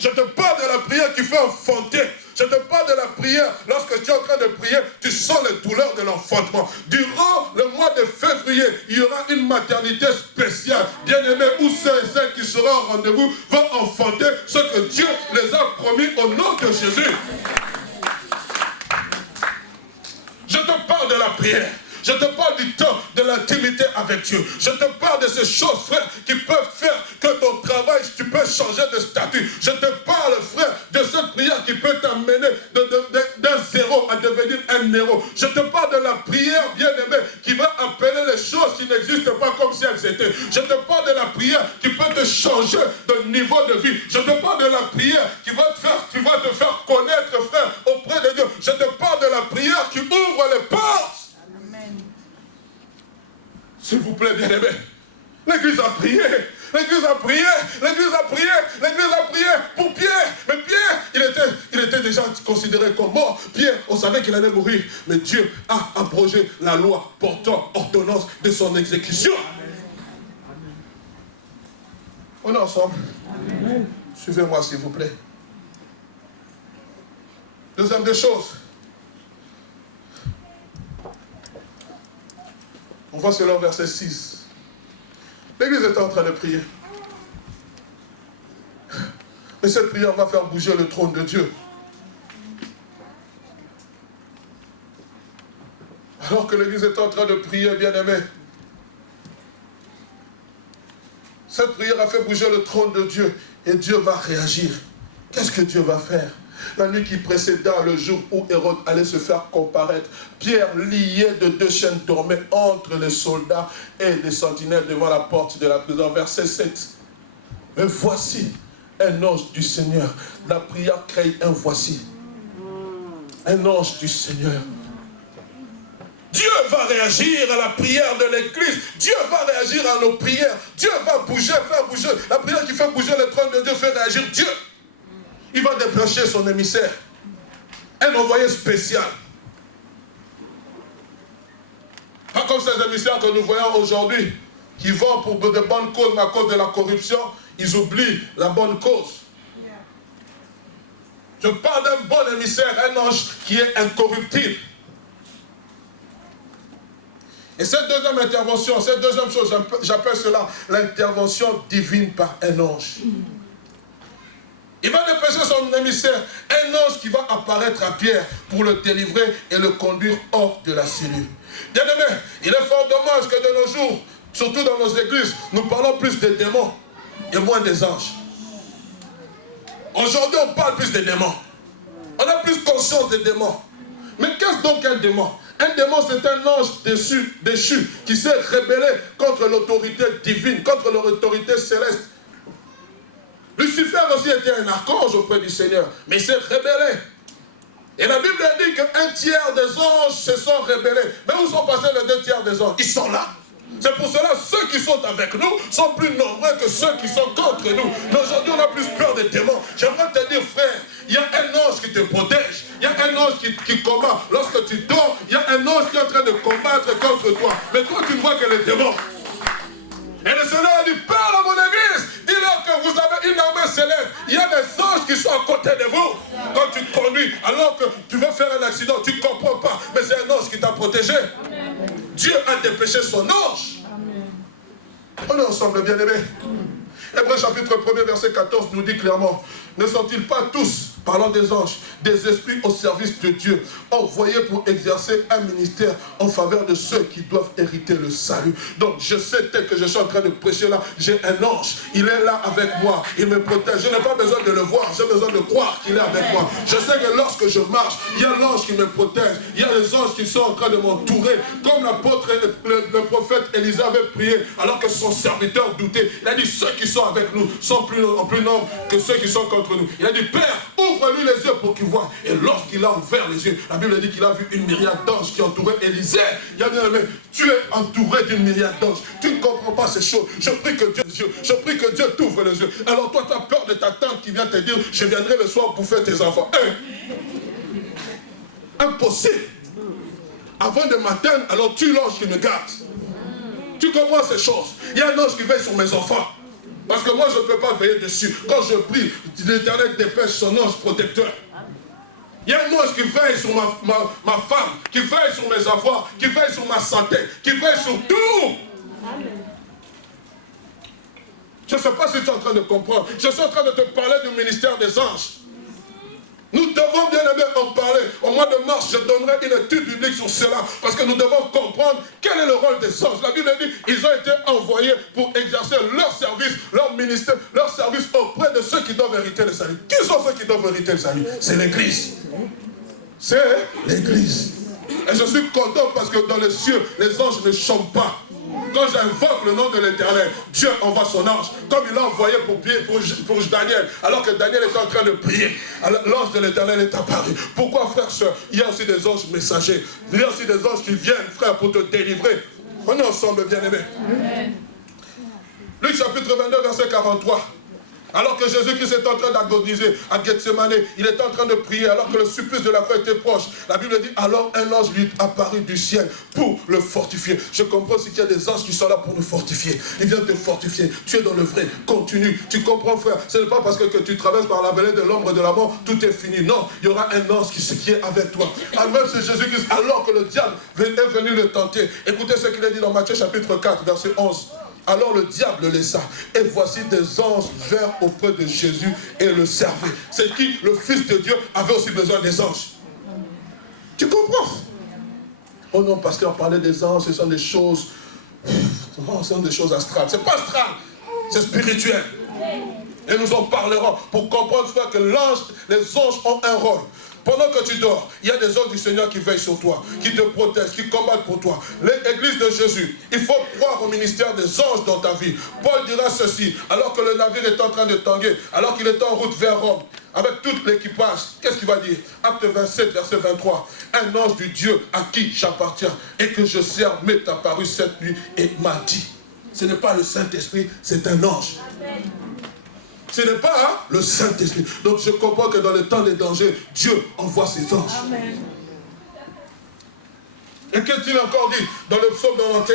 Je te parle de la prière qui fait enfanter. Je te parle de la prière. Lorsque tu es en train de prier, tu sens les douleurs de l'enfantement. Durant le mois de février, il y aura une maternité spéciale. Bien-aimés, où ceux et celles qui seront au rendez-vous vont enfanter ce que Dieu les a promis au nom de Jésus. Je te parle de la prière. Je te parle du temps de l'intimité avec Dieu. Je te parle de ces choses, frère, qui peuvent faire que ton travail, tu peux changer de statut. Je te parle, frère, de cette prière qui peut t'amener d'un zéro à devenir un héros. Je te parle de la prière, bien-aimée, qui va appeler les choses qui n'existent pas comme si elles étaient. Je te parle de la prière qui peut te changer de niveau de vie. Je te parle de la prière qui va te faire connaître, frère, auprès de Dieu. Je te parle de la prière qui ouvre les portes. S'il vous plaît, bien-aimé, l'Église a prié, l'Église a prié, l'Église a prié, l'Église a prié pour Pierre. Mais Pierre, il était déjà considéré comme mort. Pierre, on savait qu'il allait mourir. Mais Dieu a abrogé la loi portant ordonnance de son exécution. On est ensemble. Suivez-moi, s'il vous plaît. Deuxième des choses. On voit cela au verset 6. L'Église est en train de prier. Mais cette prière va faire bouger le trône de Dieu. Alors que l'Église est en train de prier, bien-aimé, cette prière a fait bouger le trône de Dieu. Et Dieu va réagir. Qu'est-ce que Dieu va faire? La nuit qui précéda le jour où Hérode allait se faire comparaître, Pierre, lié de 2 chaînes, dormait entre les soldats et les sentinelles devant la porte de la prison. Verset 7. Mais voici un ange du Seigneur. La prière crée un voici. Un ange du Seigneur. Dieu va réagir à la prière de l'Église. Dieu va réagir à nos prières. Dieu va bouger, faire bouger. La prière qui fait bouger le trône de Dieu fait réagir Dieu. Il va débrancher son émissaire. Un envoyé spécial. Pas comme ces émissaires que nous voyons aujourd'hui, qui vont pour de bonnes causes, mais à cause de la corruption, ils oublient la bonne cause. Je parle d'un bon émissaire, un ange qui est incorruptible. Et cette deuxième intervention, cette deuxième chose, j'appelle cela l'intervention divine par un ange. Il va dépêcher son émissaire, un ange qui va apparaître à Pierre pour le délivrer et le conduire hors de la cellule. Bien-aimé, il est fort dommage que de nos jours, surtout dans nos églises, nous parlons plus des démons et moins des anges. Aujourd'hui, on parle plus des démons. On a plus conscience des démons. Mais qu'est-ce donc un démon? Un démon, c'est un ange déchu qui s'est rébellé contre l'autorité divine, contre l'autorité céleste. Lucifer aussi était un archange auprès du Seigneur, mais il s'est rébellé. Et la Bible dit qu'un tiers des anges se sont rébellés. Mais où sont passés les 2 tiers des anges? Ils sont là. C'est pour cela que ceux qui sont avec nous sont plus nombreux que ceux qui sont contre nous. Mais aujourd'hui, on a plus peur des démons. J'aimerais te dire, frère, il y a un ange qui te protège. Il y a un ange qui combat. Lorsque tu dors, il y a un ange qui est en train de combattre contre toi. Mais toi, tu ne vois que les démons. Et le Seigneur a dit, parle à mon église, dis-leur que vous avez une armée céleste. Il y a des anges qui sont à côté de vous. Quand tu conduis, alors que tu veux faire un accident, tu ne comprends pas, mais c'est un ange qui t'a protégé. Amen. Dieu a dépêché son ange. Amen. On est ensemble, bien-aimés. Hébreux chapitre 1er, verset 14 nous dit clairement, ne sont-ils pas tous, parlant des anges, des esprits au service de Dieu, envoyés pour exercer un ministère en faveur de ceux qui doivent hériter le salut? Donc je sais, tel que je suis en train de prêcher là, j'ai un ange, il est là avec moi, il me protège. Je n'ai pas besoin de le voir, j'ai besoin de croire qu'il est avec moi. Je sais que lorsque je marche, il y a l'ange qui me protège, il y a les anges qui sont en train de m'entourer, comme l'apôtre, le prophète Élisée avait prié, alors que son serviteur doutait. Il a dit, ceux qui sont avec nous sont en plus nombre que ceux qui sont contre nous. Il a dit, Père, ouvre-lui les yeux pour qu'il voie. Et lorsqu'il a ouvert les yeux, la Bible dit qu'il a vu une myriade d'anges qui entouraient Élisée. Il a dit, mais tu es entouré d'une myriade d'anges. Tu ne comprends pas ces choses. Je prie que Dieu t'ouvre les yeux. Alors toi, tu as peur de ta tante qui vient te dire, je viendrai le soir pour faire tes enfants. Impossible. Avant de matin, alors tu l'ange qui me garde. Tu comprends ces choses? Il y a un ange qui veille sur mes enfants. Parce que moi, je ne peux pas veiller dessus. Quand je prie, l'Éternel dépêche son ange protecteur. Il y a un ange qui veille sur ma femme, qui veille sur mes avoirs, qui veille sur ma santé, qui veille sur tout. Je ne sais pas si tu es en train de comprendre. Je suis en train de te parler du ministère des anges. Nous devons bien aimer en parler. Au mois de mars, je donnerai une étude biblique sur cela. Parce que nous devons comprendre quel est le rôle des anges. La Bible dit qu'ils ont été envoyés pour exercer leur service, leur ministère, leur service auprès de ceux qui doivent hériter le salut. Qui sont ceux qui doivent hériter le salut? C'est l'Église. C'est l'Église. Et je suis content parce que dans les cieux, les anges ne chantent pas. Quand j'invoque le nom de l'Éternel, Dieu envoie son ange, comme il l'a envoyé pour Daniel, alors que Daniel était en train de prier. L'ange de l'Éternel est apparu. Pourquoi, frère, soeur? Il y a aussi des anges messagers. Il y a aussi des anges qui viennent, frère, pour te délivrer. On est ensemble, bien-aimés. Luc chapitre 22, verset 43. Alors que Jésus-Christ est en train d'agoniser à Gethsemane, il est en train de prier alors que le supplice de la croix était proche. La Bible dit, alors un ange lui apparut du ciel pour le fortifier. Je comprends aussi qu'il y a des anges qui sont là pour nous fortifier. Ils viennent te fortifier. Tu es dans le vrai. Continue. Tu comprends, frère? Ce n'est pas parce que tu traverses par la vallée de l'ombre de la mort, tout est fini. Non, il y aura un ange qui est avec toi. Même c'est Jésus-Christ, alors que le diable est venu le tenter. Écoutez ce qu'il a dit dans Matthieu chapitre 4, verset 11. Alors le diable le laissa. Et voici des anges vinrent auprès de Jésus et le servaient. C'est qui? Le Fils de Dieu avait aussi besoin des anges. Tu comprends? Oh non, pasteur, parler des anges, ce sont des choses... ce sont des choses astrales. Ce n'est pas astral, c'est spirituel. Et nous en parlerons pour comprendre, frère, que les anges ont un rôle. Pendant que tu dors, il y a des anges du Seigneur qui veillent sur toi, qui te protègent, qui combattent pour toi. L'église de Jésus, il faut croire au ministère des anges dans ta vie. Paul dira ceci, alors que le navire est en train de tanguer, alors qu'il est en route vers Rome, avec tout l'équipage, qu'est-ce qu'il va dire? Acte 27, verset 23. Un ange du Dieu à qui j'appartiens et que je sers m'est apparu cette nuit et m'a dit. Ce n'est pas le Saint-Esprit, c'est un ange. Amen. Ce n'est pas le Saint-Esprit. Donc je comprends que dans le temps des dangers, Dieu envoie ses anges. Amen. Et qu'est-il encore dit dans le psaume 91,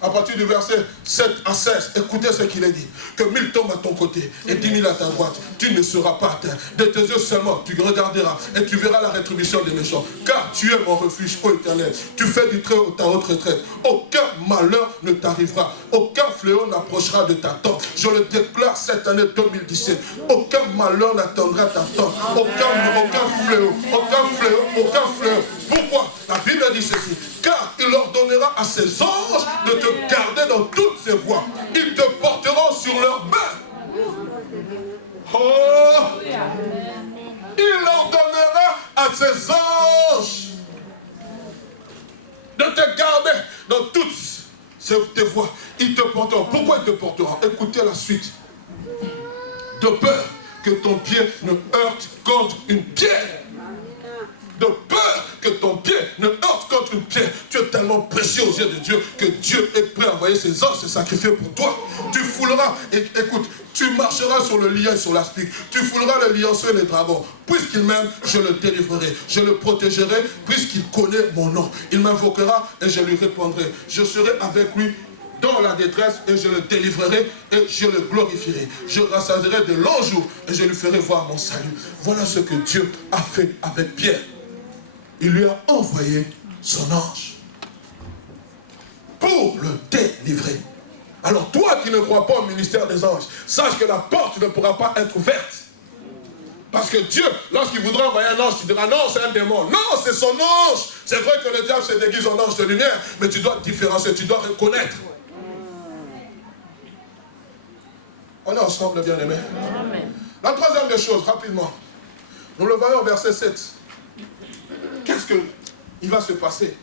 à partir du verset 7 à 16, écoutez ce qu'il est dit. Que 1000 tombent à ton côté et 10 000 à ta droite, tu ne seras pas atteint. De tes yeux seulement, tu regarderas et tu verras la rétribution des méchants. Car tu es mon refuge, ô Éternel. Tu fais du Très-Haut ta haute retraite. Aucun malheur ne t'arrivera. Aucun fléau n'approchera de ta tente. Je le déclare cette année 2017. Aucun malheur n'atteindra ta tente. Aucun fléau. Pourquoi? La Bible dit ceci. Car il ordonnera à ses anges de te garder dans toutes ses voies. Ils te porteront sur leurs mains. Oh! Il ordonnera à ses anges de te garder dans toutes tes voies. Ils te porteront. Pourquoi ils te porteront? Écoutez la suite. De peur que ton pied ne heurte contre une pierre. De peur que ton pied ne heurte contre une pierre. Tu es tellement précieux aux yeux de Dieu que Dieu est prêt à envoyer ses anges se sacrifier pour toi. Tu fouleras, et écoute, tu marcheras sur le lion et sur l'aspic. Tu fouleras le lionceau et les dragons. Puisqu'il m'aime, je le délivrerai. Je le protégerai, puisqu'il connaît mon nom. Il m'invoquera et je lui répondrai. Je serai avec lui dans la détresse et je le délivrerai et je le glorifierai. Je rassasierai de longs jours et je lui ferai voir mon salut. Voilà ce que Dieu a fait avec Pierre. Il lui a envoyé son ange pour le délivrer. Alors toi qui ne crois pas au ministère des anges, sache que la porte ne pourra pas être ouverte. Parce que Dieu, lorsqu'il voudra envoyer un ange, tu diras non, c'est un démon. Non, c'est son ange. C'est vrai que le diable se déguise en ange de lumière, mais tu dois différencier, tu dois reconnaître. On est ensemble, bien-aimés. La troisième des choses, rapidement. Nous le voyons au verset 7. Qu'est-ce qu'il va se passer?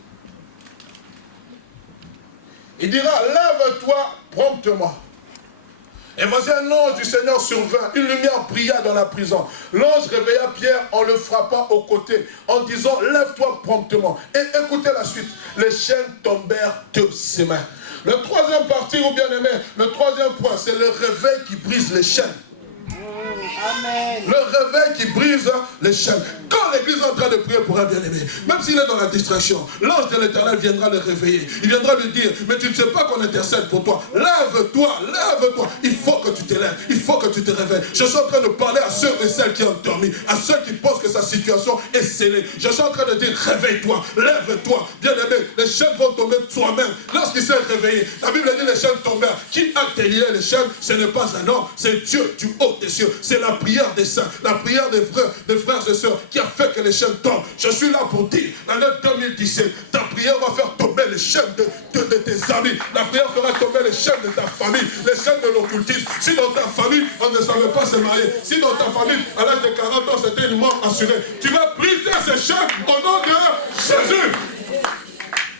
Il dira, lève-toi promptement. Et voici un ange du Seigneur survint. Une lumière brilla dans la prison. L'ange réveilla Pierre en le frappant au côté, en disant, lève-toi promptement. Et écoutez la suite. Les chaînes tombèrent de ses mains. Le troisième parti, ou bien aimé, le troisième point, c'est le réveil qui brise les chaînes. Amen. Le réveil qui brise les chaînes. Quand l'église est en train de prier pour un bien-aimé, même s'il est dans la distraction, l'ange de l'Éternel viendra le réveiller. Il viendra lui dire, mais tu ne sais pas qu'on intercède pour toi. Lève-toi, lève-toi. Il faut que tu te lèves, il faut que tu te réveilles. Je suis en train de parler à ceux et celles qui ont dormi, à ceux qui pensent que sa situation est scellée. Je suis en train de dire, réveille-toi, lève-toi. Bien-aimé, les chaînes vont tomber de soi-même. Lorsqu'il s'est réveillé, la Bible dit les chaînes tombèrent. Qui a délié les chaînes? Ce n'est pas un homme, c'est Dieu du haut des cieux. C'est la prière des saints, la prière des frères et sœurs qui a fait que les chaînes tombent. Je suis là pour dire, l'année 2017, ta prière va faire tomber les chaînes de tes amis. La prière fera tomber les chaînes de ta famille, les chaînes de l'occultisme. Si dans ta famille, on ne savait pas se marier, si dans ta famille, à l'âge de 40 ans, c'était une mort assurée, tu vas briser ces chaînes au nom de Jésus.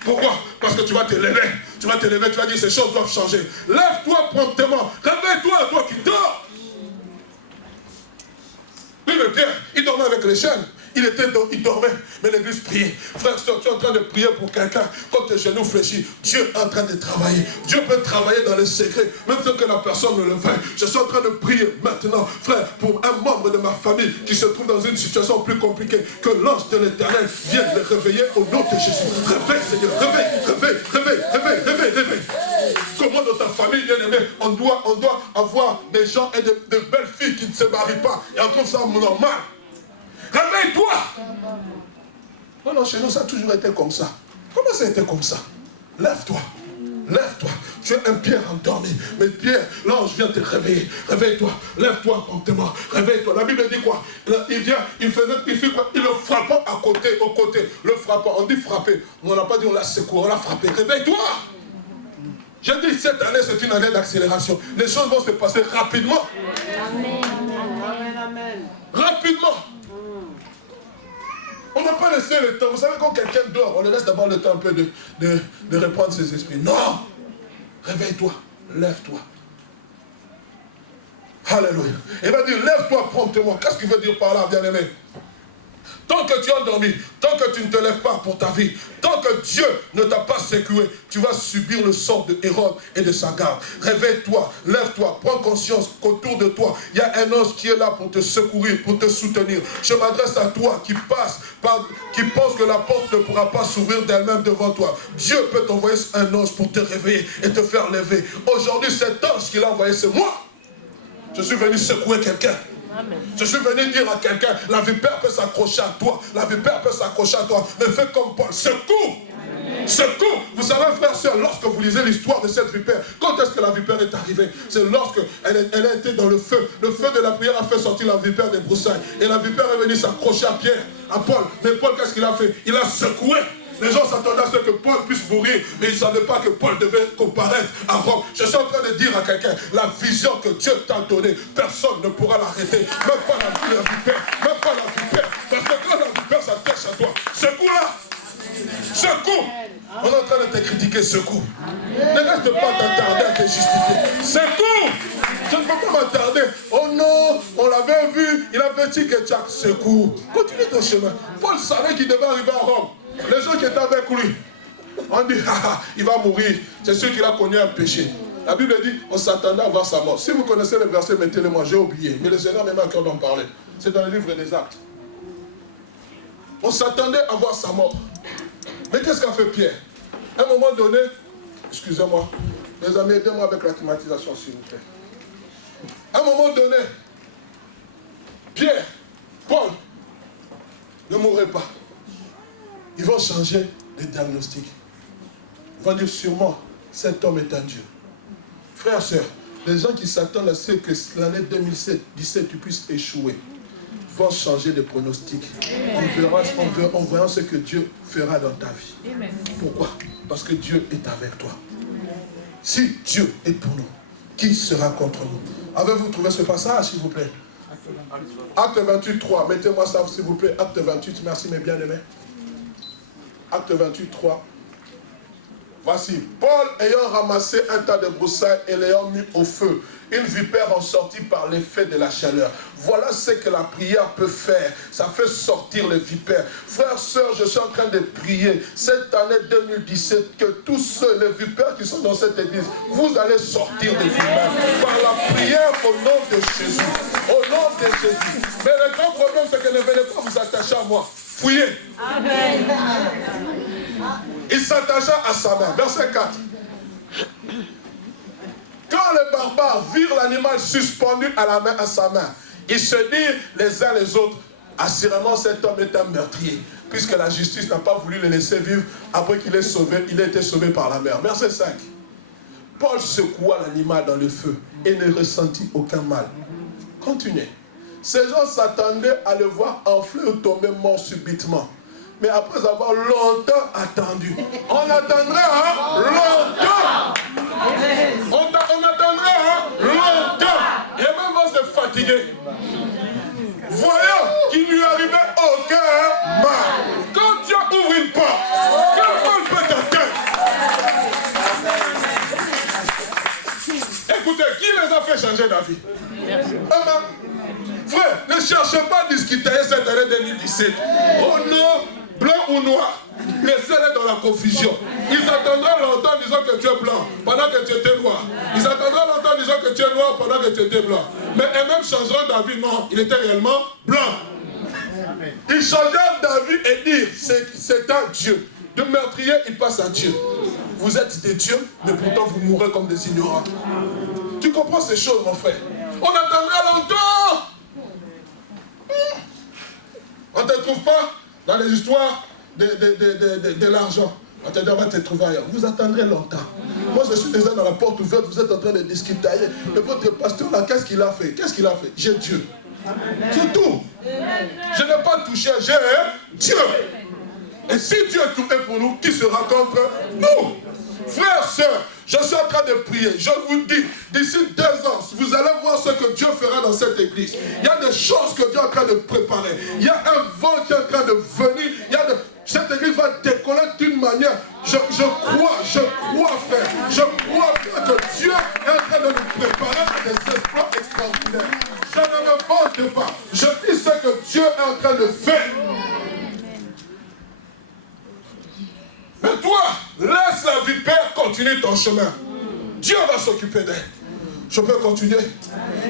Pourquoi? Parce que tu vas te lever. Tu vas te lever, tu vas dire ces choses doivent changer. Lève-toi promptement. Réveille-toi, toi qui dors. Oui, mais Pierre, il dormait avec les chaînes. Il dormait, mais l'église priait. Frère, tu es en train de prier pour quelqu'un. Quand tes genoux fléchissent, Dieu est en train de travailler. Dieu peut travailler dans les secrets, même sans que la personne ne le veuille. Je suis en train de prier maintenant, frère, pour un membre de ma famille qui se trouve dans une situation plus compliquée. Que l'ange de l'Éternel vienne le réveiller au nom de Jésus. Réveille, Seigneur, réveille. Comment dans ta famille, bien-aimée, on doit avoir des gens et de belles filles qui ne se marient pas. Et on trouve ça normal. Réveille-toi! Non, chez nous, ça a toujours été comme ça. Comment ça a été comme ça? Lève-toi. Lève-toi. Tu es un Pierre endormi. Mais Pierre, l'ange vient te réveiller. Réveille-toi. Lève-toi promptement. Réveille-toi. La Bible dit quoi? Il vient, il fait quoi? Il le frappant au côté. Le frappant. On dit frapper. On n'a pas dit on l'a secoué, on l'a frappé. Réveille-toi! Je dis cette année, c'est une année d'accélération. Les choses vont se passer rapidement. Amen. Rapidement. On n'a pas laissé le temps. Vous savez, quand quelqu'un dort, on le laisse d'abord le temps un peu de reprendre ses esprits. Non! Réveille-toi, lève-toi. Alléluia. Il va dire, lève-toi promptement. Qu'est-ce qu'il veut dire par là, bien-aimé? Tant que tu es endormi, tant que tu ne te lèves pas pour ta vie, tant que Dieu ne t'a pas secoué, tu vas subir le sort de Hérode et de sa garde. Réveille-toi, lève-toi, prends conscience qu'autour de toi, il y a un ange qui est là pour te secourir, pour te soutenir. Je m'adresse à toi qui pense que la porte ne pourra pas s'ouvrir d'elle-même devant toi. Dieu peut t'envoyer un ange pour te réveiller et te faire lever. Aujourd'hui, cet ange qu'il a envoyé, c'est moi. Je suis venu secouer quelqu'un. Amen. Je suis venu dire à quelqu'un, la vipère peut s'accrocher à toi, la vipère peut s'accrocher à toi, mais fais comme Paul, secoue. Secoue. Vous savez, frères et sœurs, lorsque vous lisez l'histoire de cette vipère, quand est-ce que la vipère est arrivée? C'est lorsque elle a été dans le feu. Le feu de la prière a fait sortir la vipère des broussailles. Et la vipère est venue s'accrocher à Pierre, à Paul. Mais Paul, qu'est-ce qu'il a fait? Il a secoué. Les gens s'attendaient à ce que Paul puisse mourir, mais ils ne savaient pas que Paul devait comparaître à Rome. Je suis en train de dire à quelqu'un, la vision que Dieu t'a donnée, personne ne pourra l'arrêter. Même pas la vipère, même pas la vipère. Parce que quand la vipère s'attache à toi, secoue-la. Secoue. On est en train de te critiquer, secoue. Ne reste pas t'attarder à te justifier. Secoue. Je ne peux pas m'attarder. Oh non, on l'avait vu, il a fait tic et tchac. Secoue. Continue ton chemin. Paul savait qu'il devait arriver à Rome. Les gens qui étaient avec lui, on dit, il va mourir. C'est sûr qu'il a connu un péché. La Bible dit, on s'attendait à voir sa mort. Si vous connaissez le verset, mettez-le moi, j'ai oublié. Mais le Seigneur m'a mis à cœur d'en parler. C'est dans le livre des Actes. On s'attendait à voir sa mort. Mais qu'est-ce qu'a fait Pierre? À un moment donné, excusez-moi, les amis, aidez-moi avec la climatisation, s'il vous plaît. À un moment donné, Pierre, Paul, ne mourrez pas. Ils vont changer le diagnostic. Ils vont dire sûrement, cet homme est un Dieu. Frères et sœurs, les gens qui s'attendent à ce que l'année 2017 tu puisses échouer, vont changer de pronostic. On verra ce que Dieu fera dans ta vie. Amen. Pourquoi? Parce que Dieu est avec toi. Si Dieu est pour nous, qui sera contre nous? Avez-vous trouvé ce passage, s'il vous plaît? Acte 28, 3. Mettez-moi ça, s'il vous plaît. Acte 28, merci mes bien-aimés. Acte 28, 3. Voici, Paul ayant ramassé un tas de broussailles et l'ayant mis au feu, une vipère en sortit par l'effet de la chaleur. Voilà ce que la prière peut faire. Ça fait sortir les vipères. Frères, sœurs, je suis en train de prier cette année 2017 que tous ceux, les vipères qui sont dans cette église, vous allez sortir de vous-même par la prière au nom de Jésus. Au nom de Jésus. Mais le grand problème, c'est que ne venez pas vous attacher à moi. Fouillez. Amen. Il s'attacha à sa main. Verset 4. Quand les barbares virent l'animal suspendu à la main, à sa main, ils se dirent les uns les autres, assurément cet homme est un meurtrier, puisque la justice n'a pas voulu le laisser vivre après qu'il ait sauvé, il a été sauvé par la mer. Verset 5. Paul secoua l'animal dans le feu et ne ressentit aucun mal. Continuez. Ces gens s'attendaient à le voir enfler ou tomber mort subitement. Mais après avoir longtemps attendu, on attendrait longtemps. On attendrait longtemps. Et même on se fatiguait. Voyant qu'il ne lui arrivait aucun mal. Quand Dieu ouvre une porte, quel mal peut t'atteindre? Écoutez, qui les a fait changer d'avis? Amen. Frère, ne cherchez pas à discuter cette année 2017. Oh non, blanc ou noir, laissez-les dans la confusion. Ils attendraient longtemps en disant que tu es blanc pendant que tu étais noir. Ils attendraient longtemps en disant que tu es noir pendant que tu étais blanc. Mais eux-mêmes changeront d'avis. Non, il était réellement blanc. Ils changèrent d'avis et dirent, c'est un Dieu. De meurtrier, il passe à Dieu. Vous êtes des dieux, mais pourtant vous mourrez comme des ignorants. Tu comprends ces choses, mon frère? On attendra longtemps. On ne te trouve pas dans les histoires de l'argent. On te dit, on va te trouver ailleurs. Vous attendrez longtemps. Moi, je suis déjà dans la porte ouverte, vous êtes en train de discuter. Et votre pasteur, là, qu'est-ce qu'il a fait? Qu'est-ce qu'il a fait? J'ai Dieu. C'est tout. Je n'ai pas touché, j'ai Dieu. Et si Dieu est tout est pour nous, qui sera contre nous? Frères, sœurs, Je suis en train de prier. Je vous dis, d'ici 2 ans, vous allez voir ce que Dieu fera dans cette église. Il y a des choses que Dieu est en train de préparer. Il y a un vent qui est en train de venir. Cette église va décoller d'une manière. Je crois, frère. Je crois que Dieu est en train de nous préparer à des exploits extraordinaires. Je ne me vante pas. Je dis ce que Dieu est en train de faire. Mais toi, laisse la vipère continuer ton chemin. Dieu va s'occuper d'elle. Je peux continuer?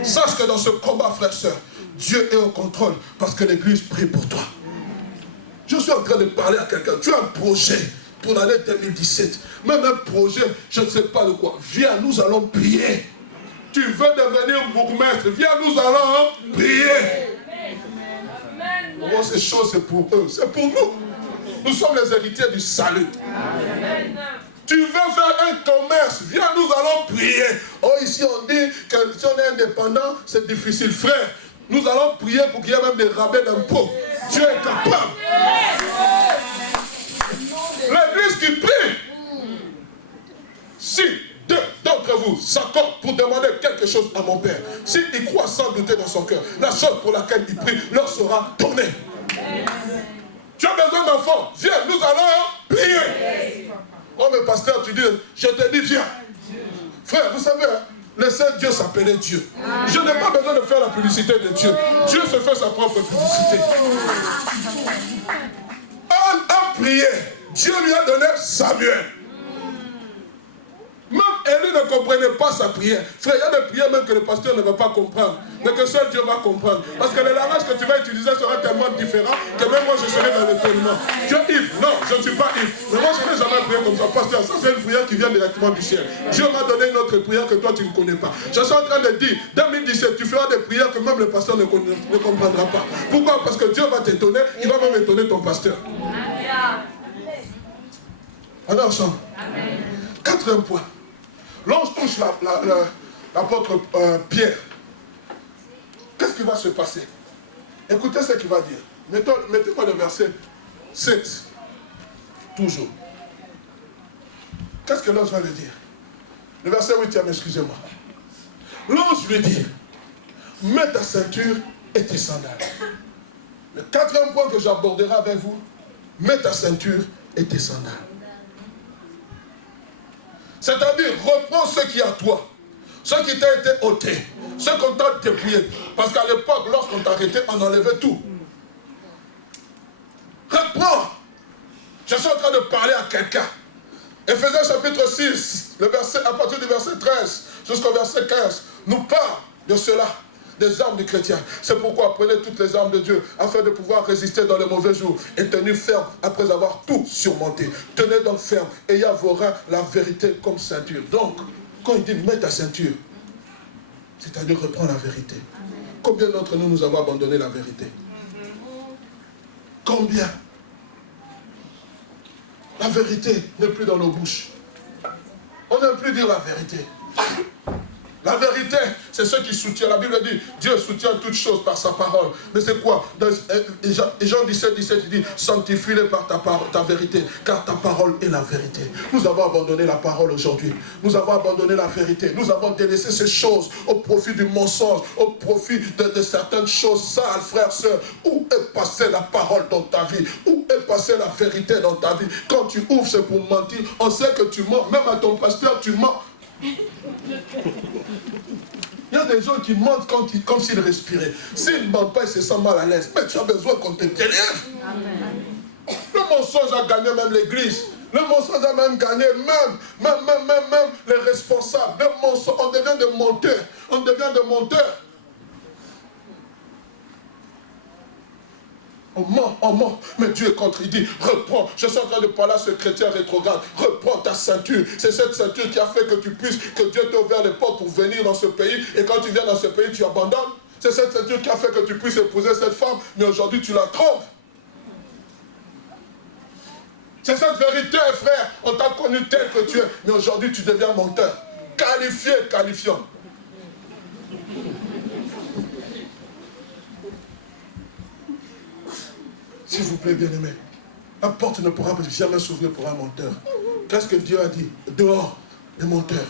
Sache que dans ce combat, frère, soeur, Dieu est au contrôle parce que l'église prie pour toi. Je suis en train de parler à quelqu'un. Tu as un projet pour l'année 2017. Même un projet, je ne sais pas de quoi. Viens, nous allons prier. Tu veux devenir bourgmestre. Viens, nous allons prier. Bon, ces choses, c'est pour eux. C'est pour nous. Nous sommes les héritiers du salut. Amen. Tu veux faire un commerce, viens, nous allons prier. Oh, ici on dit que si on est indépendant, c'est difficile. Frère, nous allons prier pour qu'il y ait même des rabais d'impôts. Dieu est capable. L'église qui prie. Si 2 d'entre vous s'accordent pour demander quelque chose à mon Père, s'il croit sans douter dans son cœur, la chose pour laquelle il prie leur sera donnée. Tu as besoin d'enfants, viens, nous allons prier. Oh mais pasteur, tu dis, je te dis viens. Frère, vous savez, laissez Dieu s'appeler Dieu. Je n'ai pas besoin de faire la publicité de Dieu. Dieu se fait sa propre publicité. En prière, Dieu lui a donné Samuel. Même Élie ne comprenait pas sa prière. Frère, il y a des prières même que le pasteur ne va pas comprendre. Mais que seul Dieu va comprendre. Parce que le langage que tu vas utiliser sera tellement différent que même moi je serai dans l'étonnement. Dieu Yves, non, je ne suis pas Yves. Mais moi je n'ai jamais prié comme ça. Pasteur, ça c'est une prière qui vient directement du ciel. Dieu m'a donné une autre prière que toi tu ne connais pas. Je suis en train de dire, 2017, tu feras des prières que même le pasteur ne comprendra pas. Pourquoi? Parce que Dieu va t'étonner, il va même étonner ton pasteur. Alors ensemble. 4e point. L'ange touche l'apôtre Pierre. Qu'est-ce qui va se passer? Écoutez ce qu'il va dire. Mettez-moi le verset 7. Toujours. Qu'est-ce que l'ange va lui dire? Le verset 8e, excusez-moi. L'ange lui dit, mets ta ceinture et tes sandales. Le 4e point que j'aborderai avec vous, mets ta ceinture et tes sandales. C'est-à-dire, reprends ce qui est à toi, ce qui t'a été ôté, ce qu'on t'a dépouillé. Parce qu'à l'époque, lorsqu'on t'arrêtait, on enlevait tout. Reprends. Je suis en train de parler à quelqu'un. Éphésiens chapitre 6, à partir du verset 13 jusqu'au verset 15, nous parle de cela, des armes du chrétien. C'est pourquoi prenez toutes les armes de Dieu afin de pouvoir résister dans les mauvais jours et tenir ferme après avoir tout surmonté. Tenez donc ferme, ayez à vos reins la vérité comme ceinture. Donc, quand il dit mets ta ceinture, c'est-à-dire reprends la vérité. Combien d'entre nous avons abandonné la vérité? Combien? La vérité n'est plus dans nos bouches. On n'aime plus dire la vérité. La vérité, c'est ce qui soutient. La Bible dit, Dieu soutient toutes choses par sa parole. Mais c'est quoi? Dans Jean 17, il dit, sanctifie-les par ta vérité, car ta parole est la vérité. Nous avons abandonné la parole aujourd'hui. Nous avons abandonné la vérité. Nous avons délaissé ces choses au profit du mensonge, au profit de certaines choses sales, frères, sœurs. Où est passée la parole dans ta vie? Où est passée la vérité dans ta vie? Quand tu ouvres, c'est pour mentir. On sait que tu mens. Même à ton pasteur, tu mens. Il y a des gens qui mentent comme s'ils respiraient. S'ils ne mentent pas, ils se sentent mal à l'aise. Mais tu as besoin qu'on te délève. Le mensonge a gagné même l'église. Le mensonge a même gagné même les responsables. Le mensonge, on devient des menteurs. On devient des menteurs. On ment, mais Dieu est contre, il dit, reprends, je suis en train de parler à ce chrétien rétrograde, reprends ta ceinture, c'est cette ceinture qui a fait que tu puisses, que Dieu t'a ouvert les portes pour venir dans ce pays, et quand tu viens dans ce pays, tu abandonnes, c'est cette ceinture qui a fait que tu puisses épouser cette femme, mais aujourd'hui tu la trompes. C'est cette vérité, frère, on t'a connu tel que tu es, mais aujourd'hui tu deviens menteur, qualifiant. S'il vous plaît, bien-aimé, la porte ne pourra jamais s'ouvrir pour un menteur. Qu'est-ce que Dieu a dit? Dehors, Les menteurs.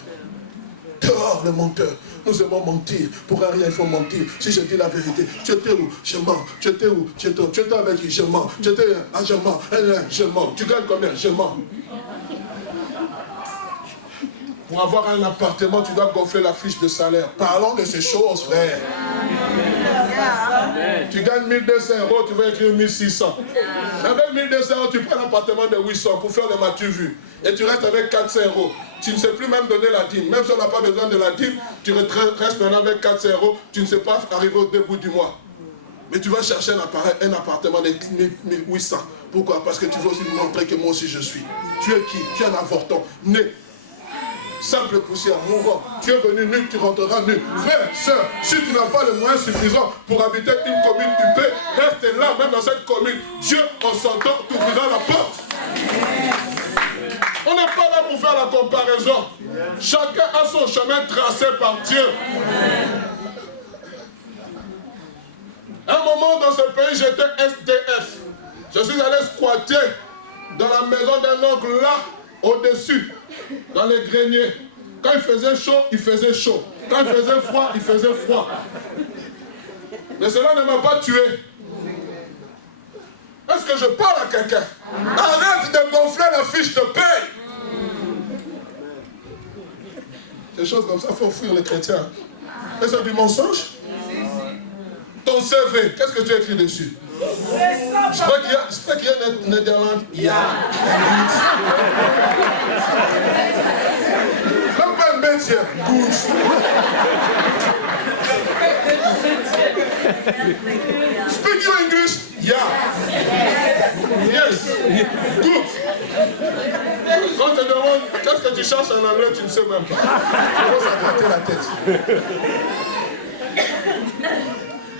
Dehors les menteurs. Nous aimons mentir. Pour rien, il faut mentir. Si je dis la vérité, tu étais où? Je mens. Tu étais où? Tu étais avec qui? Je mens. Tu étais je mens. Je mens. Tu gagnes combien? Je mens. Pour avoir un appartement, tu dois gonfler la fiche de salaire. Parlons de ces choses, frère. Tu gagnes 1200 €, tu vas écrire 1600. Avec 1200 €, tu prends un appartement de 800 pour faire le matu vu. Et tu restes avec 400 €. Tu ne sais plus même donner la dîme. Même si on n'a pas besoin de la dîme, tu restes maintenant avec 400 €. Tu ne sais pas arriver au début du mois. Mais tu vas chercher un appartement de 1800. Pourquoi? Parce que tu veux aussi montrer que moi aussi je suis. Tu es qui? Tu es un avorton. Né. Simple poussière, mourant. Tu es venu nu, tu rentreras nu. Frère, soeur, si tu n'as pas les moyens suffisants pour habiter une commune huppée, reste là, même dans cette commune. Dieu, en s'entend, t'ouvrira la porte. On n'est pas là pour faire la comparaison. Chacun a son chemin tracé par Dieu. Un moment dans ce pays, j'étais SDF. Je suis allé squatter dans la maison d'un oncle là, au-dessus, dans les greniers. Quand il faisait chaud, il faisait chaud. Quand il faisait froid, il faisait froid. Mais cela ne m'a pas tué. Est-ce que je parle à quelqu'un? Arrête de gonfler la fiche de paye. Des choses comme ça, il faut fuir les chrétiens. Et c'est du mensonge? Ton CV, qu'est-ce que tu as écrit dessus? J'espère qu'il y a un Néderlande. Même pas un métier. Good. Speak your English? Yeah. Yes. Good. Quand on te demande qu'est-ce que tu cherches en anglais, tu ne sais même pas. Tu commences à gratter la tête.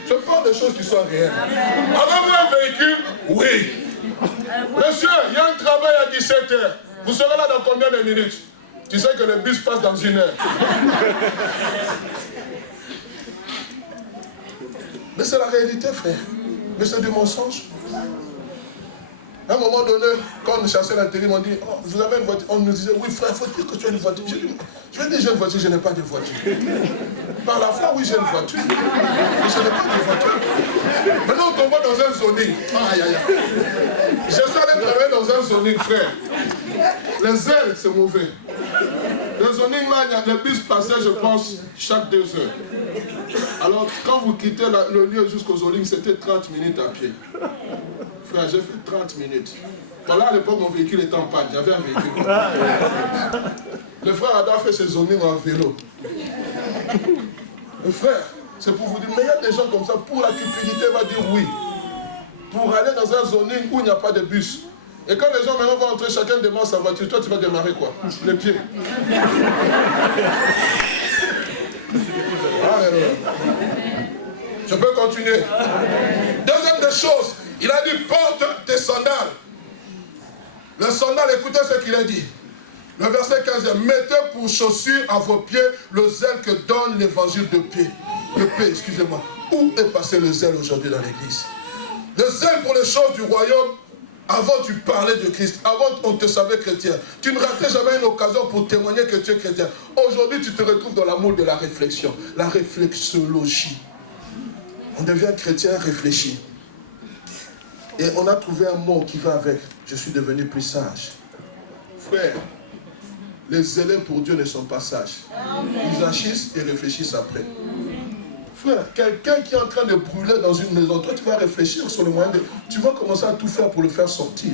Je parle des choses qui sont réelles. Avez-vous un véhicule? Oui. Monsieur, il y a un travail à 17 h. Vous serez là dans combien de minutes? Tu sais que le bus passe dans 1 heure. Mais c'est la réalité, frère. Mais c'est du mensonge. À un moment donné, quand on chassait l'intérim, on dit, oh, vous avez une voiture. On nous disait, oui frère, il faut dire que tu as une voiture. Je vais dire, j'ai une voiture, je n'ai pas de voiture. Par la foi, oui, j'ai une voiture. Mais je n'ai pas de voiture. Maintenant, on tombe dans un zoning. Aïe, aïe, aïe. J'essaie de travailler dans un zoning, frère. Les ailes, c'est mauvais. Le zoning, là, il y a des bus passés, je pense, chaque 2 heures. Alors, quand vous quittez le lieu jusqu'au zoning, c'était 30 minutes à pied. Frère, j'ai fait 30 minutes. Voilà, à l'époque, mon véhicule était en panne. J'avais un véhicule. Le frère Adam fait ses zonings en vélo. Le frère, c'est pour vous dire, mais il y a des gens comme ça, pour la cupidité, va dire oui. Pour aller dans un zoning où il n'y a pas de bus. Et quand les gens maintenant vont entrer, chacun démarre sa voiture, toi tu vas démarrer quoi? Les pieds. Alléluia. Je peux continuer. Deuxième des choses, il a dit porte tes sandales. Le sandal, écoutez ce qu'il a dit. Le verset 15, mettez pour chaussure à vos pieds le zèle que donne l'évangile de paix. De paix, excusez-moi. Où est passé le zèle aujourd'hui dans l'église? Le zèle pour les choses du royaume. Avant tu parlais de Christ, avant on te savait chrétien. Tu ne ratais jamais une occasion pour témoigner que tu es chrétien. Aujourd'hui tu te retrouves dans l'amour de la réflexion, la réflexologie. On devient chrétien réfléchi. Et on a trouvé un mot qui va avec. Je suis devenu plus sage. Frère, les zélés pour Dieu ne sont pas sages. Ils agissent et réfléchissent après. Frère, quelqu'un qui est en train de brûler dans une maison, toi tu vas réfléchir sur le moyen de... Tu vas commencer à tout faire pour le faire sortir.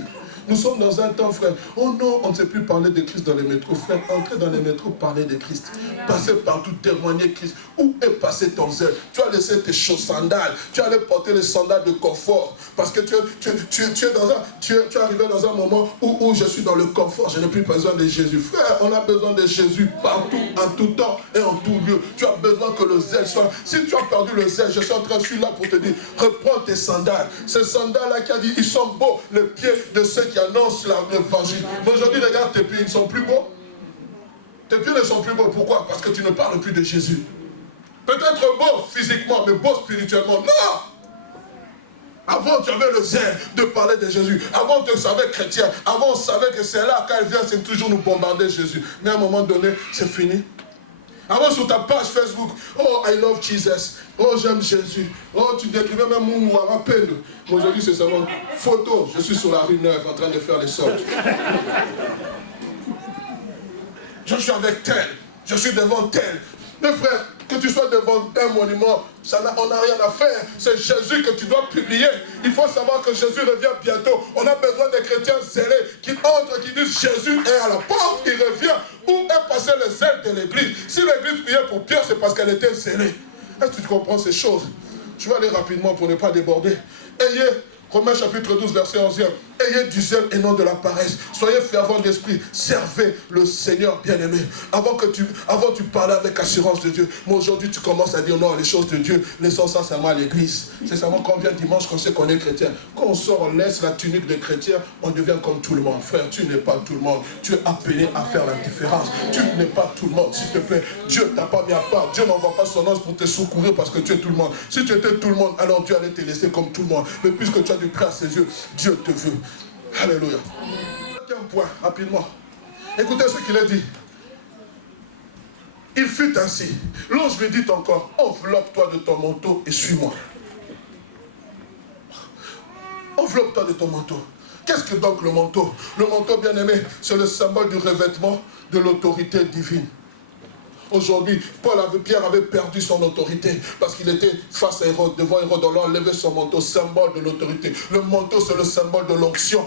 Nous sommes dans un temps, frère. Oh non, on ne sait plus parler de Christ dans les métros. Frère, entrez dans les métros, parlez de Christ. Passez partout, témoignez Christ. Où est passé ton zèle? Tu as laissé tes sandales. Tu allais porter les sandales de confort. Parce que tu es arrivé dans un moment où je suis dans le confort. Je n'ai plus besoin de Jésus. Frère, on a besoin de Jésus partout, en tout temps et en tout lieu. Tu as besoin que le zèle soit... Si tu as perdu le zèle, je suis là pour te dire, reprends tes sandales. Ces sandales-là qui a dit, ils sont beaux, les pieds de ceux qui annoncent l'évangile. Mais aujourd'hui, regarde tes pieds, ils sont plus beaux. Tes pieds ne sont plus beaux. Pourquoi? Parce que tu ne parles plus de Jésus. Peut-être beau physiquement, mais beau spirituellement. Non! Avant, tu avais le zèle de parler de Jésus. Avant, tu savais chrétien. Avant, on savait que c'est là, quand elle vient, c'est toujours nous bombarder Jésus. Mais à un moment donné, c'est fini. Avant, sur ta page Facebook, oh, I love Jesus. Oh, j'aime Jésus. Oh, tu décrivais même mon à peine. Aujourd'hui, c'est seulement photo. Je suis sur la rue Neuve en train de faire les sortes. Je suis avec tel. Je suis devant tel. Mes frères, que tu sois devant un monument, on n'a rien à faire. C'est Jésus que tu dois publier. Il faut savoir que Jésus revient bientôt. On a besoin des chrétiens zélés qui entrent, qui disent Jésus est à la porte, il revient. Où est passé le zèle de l'église? Si l'église priait pour Pierre, c'est parce qu'elle était zélée. Est-ce que tu comprends ces choses? Je vais aller rapidement pour ne pas déborder. Ayez, Romains chapitre 12, verset 11e. Ayez du zèle et non de la paresse. Soyez fervents d'esprit. Servez le Seigneur bien-aimé. Avant tu parlais avec assurance de Dieu. Mais aujourd'hui, tu commences à dire non, les choses de Dieu, laissons ça seulement à l'église. C'est seulement quand on vient dimanche qu'on sait qu'on est chrétien. Quand on sort, on laisse la tunique de chrétien, on devient comme tout le monde. Frère, tu n'es pas tout le monde. Tu es appelé à faire la différence. Tu n'es pas tout le monde. S'il te plaît, Dieu ne t'a pas mis à part. Dieu n'envoie pas son ange pour te secourir parce que tu es tout le monde. Si tu étais tout le monde, alors Dieu allait te laisser comme tout le monde. Mais puisque tu as du près à ses yeux, Dieu te veut. Alléluia. Un point, rapidement. Écoutez ce qu'il a dit. Il fut ainsi. L'ange lui dit encore, enveloppe-toi de ton manteau et suis-moi. Enveloppe-toi de ton manteau. Qu'est-ce que donc le manteau? Le manteau, bien aimé, c'est le symbole du revêtement de l'autorité divine. Aujourd'hui, Pierre avait perdu son autorité parce qu'il était face à Hérode, devant Hérode, on a enlevé son manteau, symbole de l'autorité. Le manteau, c'est le symbole de l'onction.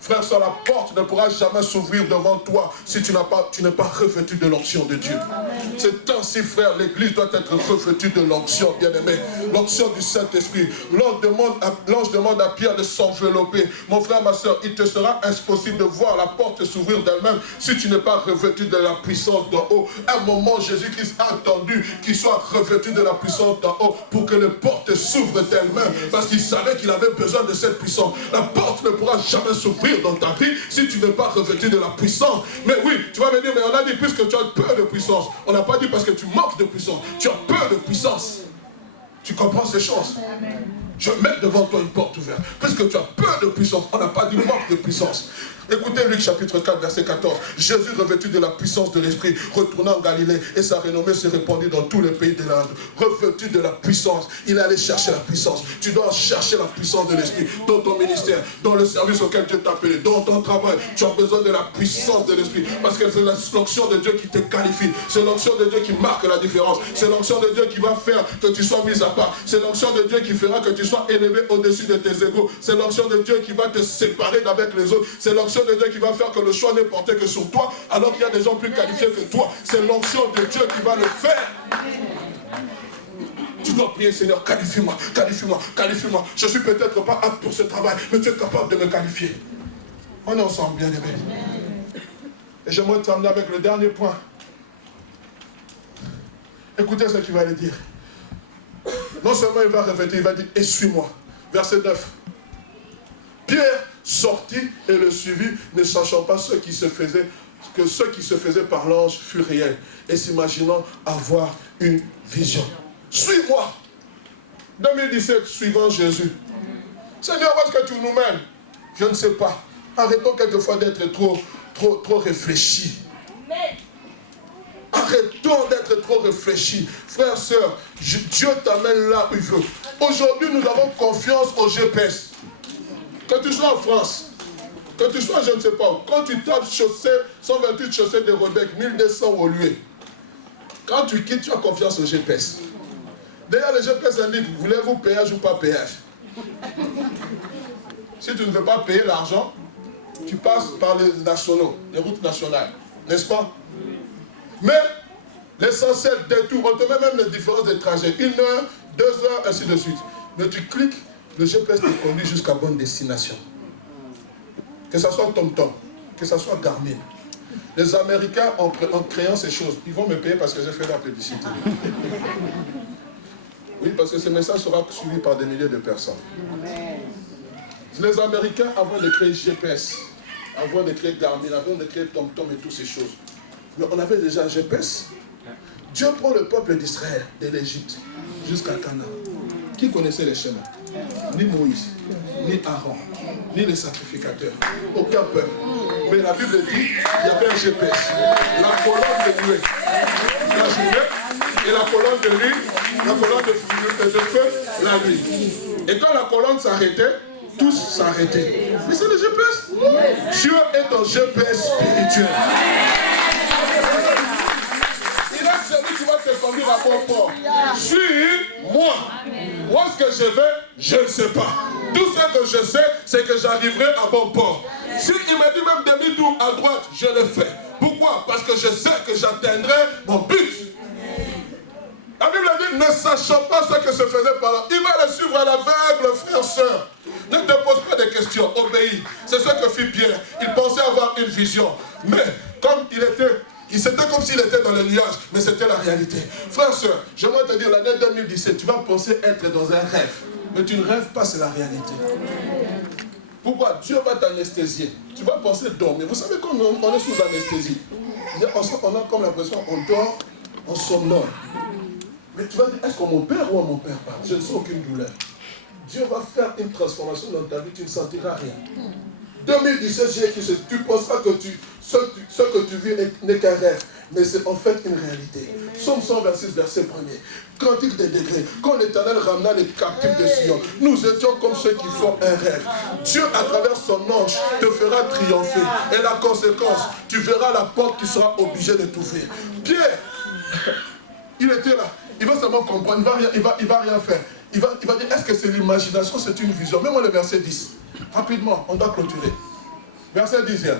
Frère, sur la porte ne pourra jamais s'ouvrir devant toi si tu n'es pas revêtu de l'onction de Dieu. C'est ainsi, frère, l'église doit être revêtue de l'onction, bien-aimé. L'onction du Saint-Esprit. L'ange demande à Pierre de s'envelopper. Mon frère, ma soeur, il te sera impossible de voir la porte s'ouvrir d'elle-même si tu n'es pas revêtu de la puissance d'en haut. À un moment, Jésus-Christ a attendu qu'il soit revêtu de la puissance d'en haut pour que les portes s'ouvrent d'elles-mêmes. Parce qu'il savait qu'il avait besoin de cette puissance. La porte ne pourra jamais s'ouvrir dans ta vie si tu n'es pas revêtu de la puissance. Mais oui, tu vas me dire, mais on a dit puisque tu as peur de puissance. On n'a pas dit parce que tu manques de puissance. Tu as peur de puissance. Tu comprends ces choses? Je mets devant toi une porte ouverte. Puisque tu as peur de puissance, on n'a pas dit manque de puissance. Écoutez Luc chapitre 4 verset 14. Jésus revêtu de la puissance de l'Esprit retourna en Galilée et sa renommée se répandit dans tous les pays de l'Inde. Revêtu de la puissance, il allait chercher la puissance. Tu dois chercher la puissance de l'Esprit dans ton ministère, dans le service auquel Dieu t'a appelé, dans ton travail. Tu as besoin de la puissance de l'Esprit parce que c'est l'onction de Dieu qui te qualifie. C'est l'onction de Dieu qui marque la différence. C'est l'onction de Dieu qui va faire que tu sois mis à part. C'est l'onction de Dieu qui fera que tu sois élevé au-dessus de tes égaux. C'est l'onction de Dieu qui va te séparer d'avec les autres. C'est l'onction de Dieu qui va faire que le choix n'est porté que sur toi, alors qu'il y a des gens plus qualifiés que toi. C'est l'onction de Dieu qui va le faire. Tu dois prier, Seigneur, qualifie-moi, qualifie-moi, qualifie-moi. Je ne suis peut-être pas apte pour ce travail, mais tu es capable de me qualifier. On est ensemble, bien aimés. Et j'aimerais terminer avec le dernier point. Écoutez ce qu'il va lui dire. Non seulement il va revêtir, il va dire, et suis-moi. Verset 9. Pierre sortit et le suivit, ne sachant pas ce qui se faisait, que ce qui se faisait par l'ange fut réel, et s'imaginant avoir une vision. Suis-moi. 2017, suivant Jésus. Seigneur, où est-ce que tu nous mènes? Je ne sais pas. Arrêtons quelquefois d'être trop réfléchis. Arrêtons d'être trop réfléchis. Frères, sœurs, Dieu t'amène là où il veut. Aujourd'hui, nous avons confiance au GPS. Que tu sois en France, que tu sois, je ne sais pas, quand tu tapes chaussée, 128 chaussées de Rodec, 1200 au lieu. Quand tu quittes, tu as confiance au GPS. D'ailleurs, le GPS indique, voulez-vous péage ou pas péage? Si tu ne veux pas payer l'argent, tu passes par les nationaux, les routes nationales. N'est-ce pas? Mais l'essentiel des tours, on te met même les différences de trajet. 1 heure, 2 heures, ainsi de suite. Mais tu cliques, le GPS te conduit jusqu'à bonne destination. Que ce soit TomTom, que ce soit Garmin. Les Américains, en créant ces choses, ils vont me payer parce que j'ai fait la publicité. Oui, parce que ce message sera suivi par des milliers de personnes. Les Américains, avant de créer GPS, avant de créer Garmin, avant de créer TomTom et toutes ces choses, mais on avait déjà un GPS. Dieu prend le peuple d'Israël, de l'Égypte, jusqu'à Canaan. Qui connaissait les chemins? ni Moïse, ni Aaron, ni les sacrificateurs. Aucun peuple. Mais la Bible dit qu'il y avait un GPS. La colonne de nuée, la journée, et la colonne de nuit, la colonne de feu, la nuit. Et quand la colonne s'arrêtait, tous s'arrêtaient. Mais c'est le GPS. Dieu est un GPS spirituel. Il est celui qui va te conduire à bon port. Suis-moi. Où est-ce que je vais? Je ne sais pas. Tout ce que je sais, c'est que j'arriverai à bon port. Si il me dit même demi-tour à droite, je le fais. Pourquoi? Parce que je sais que j'atteindrai mon but. La Bible dit, ne sachant pas ce que se faisait par là, il va le suivre à l'aveugle, frère, sœur. Ne te pose pas de questions, obéis. C'est ce que fit Pierre. Il pensait avoir une vision. Mais comme c'était comme s'il était dans le nuage, mais c'était la réalité. Frère, sœur, j'aimerais te dire, l'année 2017, tu vas penser être dans un rêve. Mais tu ne rêves pas, c'est la réalité. Pourquoi? Dieu va t'anesthésier. Tu vas penser dormir. Vous savez, quand on est sous anesthésie, on a comme l'impression qu'on dort, on somnole. Mais tu vas dire, est-ce qu'on mon père ou on mon père parle? Je ne sens aucune douleur. Dieu va faire une transformation dans ta vie, tu ne sentiras rien. 2017, j'ai écrit, tu penseras que ce que tu vis n'est qu'un rêve, mais c'est en fait une réalité. Psaume 126, verset 1er. Cantique des degrés. Quand l'Éternel ramena les captifs de Sion, nous étions comme ceux qui font un rêve. Dieu, à travers son ange, te fera triompher. Et la conséquence, tu verras la porte qui sera obligée de t'ouvrir. Pierre, il était là. Il va seulement comprendre, il va rien faire. Il va dire, est-ce que c'est l'imagination, c'est une vision? Même le verset 10. Rapidement, on doit clôturer. Verset 10e.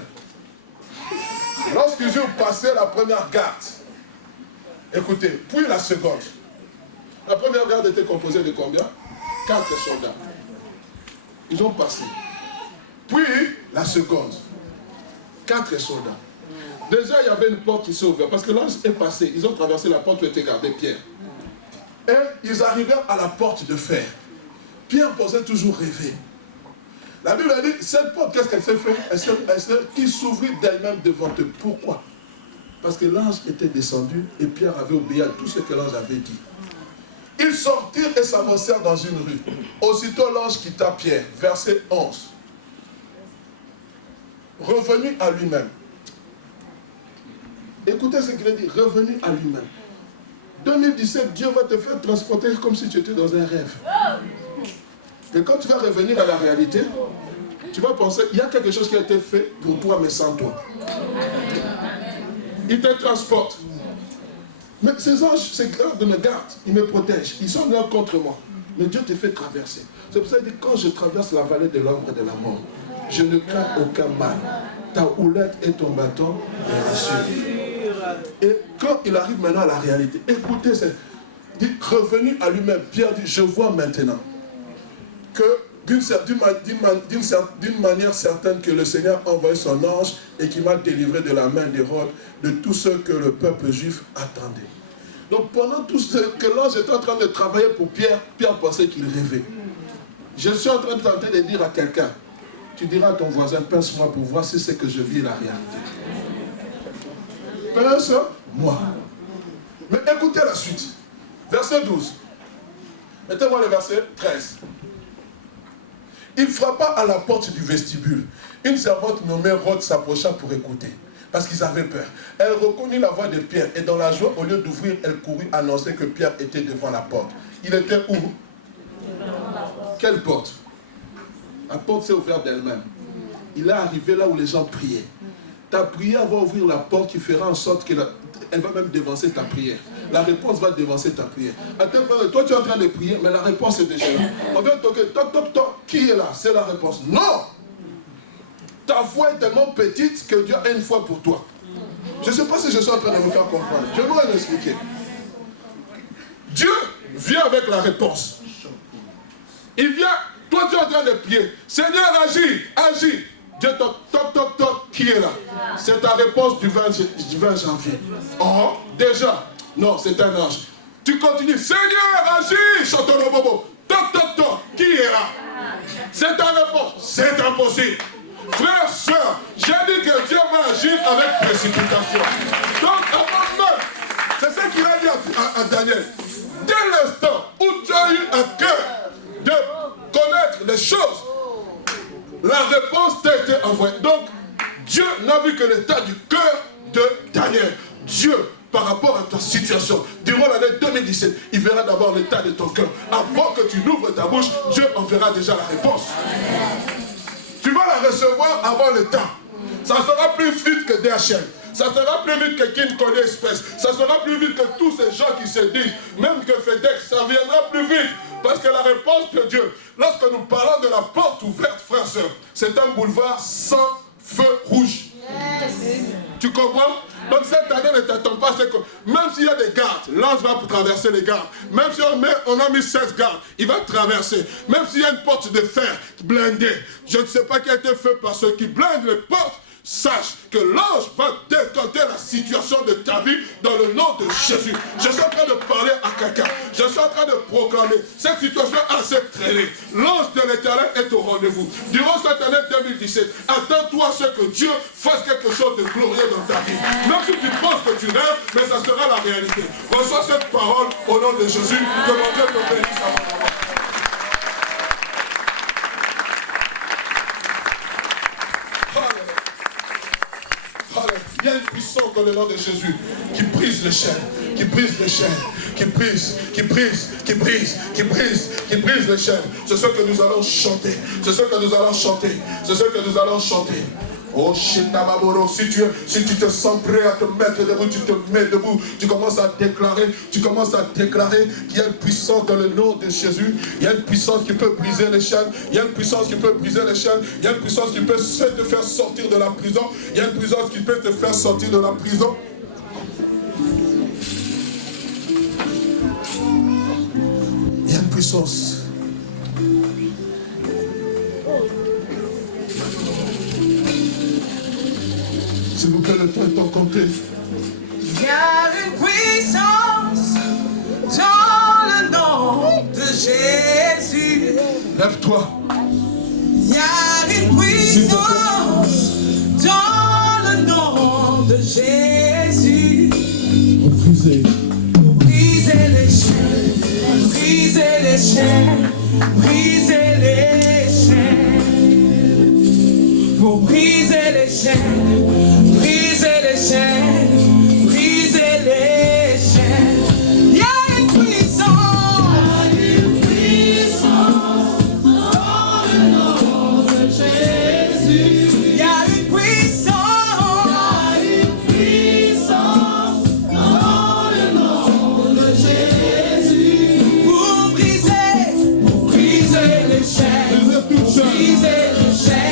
Lorsqu'ils eurent passé la première garde, écoutez, puis la seconde. La première garde était composée de combien? 4 soldats. Ils ont passé. Puis la seconde. 4 soldats. Déjà, il y avait une porte qui s'est ouverte. Parce que l'ange est passé. Ils ont traversé la porte où était gardé Pierre. Et ils arrivèrent à la porte de fer. Pierre pensait toujours rêver. La Bible a dit, cette porte, qu'est-ce qu'elle s'est fait? Elle s'ouvrit d'elle-même devant eux. Pourquoi? Parce que l'ange était descendu et Pierre avait obéi à tout ce que l'ange avait dit. Ils sortirent et s'avancèrent dans une rue. Aussitôt l'ange quitta Pierre. Verset 11. Revenu à lui-même. Écoutez ce qu'il a dit. Revenu à lui-même. 2017, Dieu va te faire transporter comme si tu étais dans un rêve. Et quand tu vas revenir à la réalité, tu vas penser, il y a quelque chose qui a été fait pour toi, mais sans toi. Il te transporte. Mais ces anges, ces gardes me gardent, ils me protègent, ils sont là contre moi. Mais Dieu te fait traverser. C'est pour ça qu'il dit, quand je traverse la vallée de l'ombre de la mort, je ne crains aucun mal. Ta houlette et ton bâton me rassurent. Et quand il arrive maintenant à la réalité, écoutez, il dit, revenu à lui-même, Pierre dit, je vois maintenant que d'une manière certaine que le Seigneur a envoyé son ange et qui m'a délivré de la main d'Hérode, de tout ce que le peuple juif attendait. Donc pendant tout ce que l'ange était en train de travailler pour Pierre, Pierre pensait qu'il rêvait. Je suis en train de tenter de dire à quelqu'un, tu diras à ton voisin, pince-moi pour voir si c'est que je vis la réalité. Pince-moi. Mais écoutez la suite. Verset 12. Mettez-moi le verset 13. Il frappa à la porte du vestibule. Une servante nommée Rhode s'approcha pour écouter, parce qu'ils avaient peur. Elle reconnut la voix de Pierre, et dans la joie, au lieu d'ouvrir, elle courut annoncer que Pierre était devant la porte. Il était où? Quelle porte? La porte s'est ouverte d'elle-même. Il est arrivé là où les gens priaient. Ta prière va ouvrir la porte qui fera en sorte qu'elle va même devancer ta prière. La réponse va devancer ta prière. À tel point, toi tu es en train de prier, mais la réponse est déjà là. On vient toquer, toc, toc, toc, qui est là? C'est la réponse. Non! Ta foi est tellement petite que Dieu a une foi pour toi. Je ne sais pas si je suis en train de vous faire comprendre. Je vais l'expliquer. Dieu vient avec la réponse. Il vient, toi tu es en train de prier. Seigneur, agis, agis. Dieu toc, toc, toc, toc, qui est là? C'est ta réponse du 20 janvier. Oh, déjà. Non, c'est un ange. Tu continues. Seigneur, agis, chantons bobo. Toc, toc, toc, qui est là? C'est ta réponse. C'est impossible. Frère, soeur, j'ai dit que Dieu va agir avec précipitation. Donc, avant même, c'est ce qu'il a dit à Daniel. Dès l'instant où tu as eu un cœur de connaître la réponse t'a été envoyée. Donc, Dieu n'a vu que l'état du cœur de Daniel. Dieu, par rapport à ta situation, durant l'année 2017, il verra d'abord l'état de ton cœur. Avant que tu n'ouvres ta bouche, Dieu enverra déjà la réponse. Tu vas la recevoir avant le temps. Ça sera plus vite que DHL. Ça sera plus vite que King Koné Express. Ça sera plus vite que tous ces gens qui se disent, même que FedEx, ça viendra plus vite. Parce que la réponse de Dieu, lorsque nous parlons de la porte ouverte, frères et sœurs, c'est un boulevard sans feu rouge. Yes. Tu comprends? Donc cette année ne t'attend pas, c'est que même s'il y a des gardes, l'ange va traverser les gardes. Même si on a mis 16 gardes, il va traverser. Même s'il y a une porte de fer blindée, je ne sais pas qui a été fait par ceux qui blindent les portes. Sache que l'ange va décanter la situation de ta vie dans le nom de Jésus. Je suis en train de parler à quelqu'un. Je suis en train de proclamer. Cette situation a assez traîné. L'ange de l'Éternel est au rendez-vous. Durant cette année 2017, attends-toi à ce que Dieu fasse quelque chose de glorieux dans ta vie. Même si tu penses que tu rêves, mais ça sera la réalité. Reçois cette parole au nom de Jésus. Que mon Dieu te bénisse abondamment. Il y a une puissance dans le nom de Jésus qui brise les chaînes, qui brise les chaînes, qui brise les chaînes. C'est ce que nous allons chanter. C'est ce que nous allons chanter. C'est ce que nous allons chanter. Oh Shitamaboro, si tu te sens prêt à te mettre debout, tu te mets debout, tu commences à déclarer qu'il y a une puissance dans le nom de Jésus, il y a une puissance qui peut briser les chaînes, il y a une puissance qui peut briser les chaînes, il y a une puissance qui peut te faire sortir de la prison, il y a une puissance qui peut te faire sortir de la prison. Il y a une puissance. S'il vous plaît, le temps est en compté. Il y a une puissance dans le nom de Jésus. Lève-toi. Il y a une puissance dans le nom de Jésus. Pour briser les chaînes, briser les chaînes, briser les chaînes. Pour briser les chaînes. Briser les chaînes, briser les chaînes. Il y a une puissance dans le nom de Jésus. Il y a une puissance dans le nom de Jésus. Pour briser les chaînes, briser les chaînes.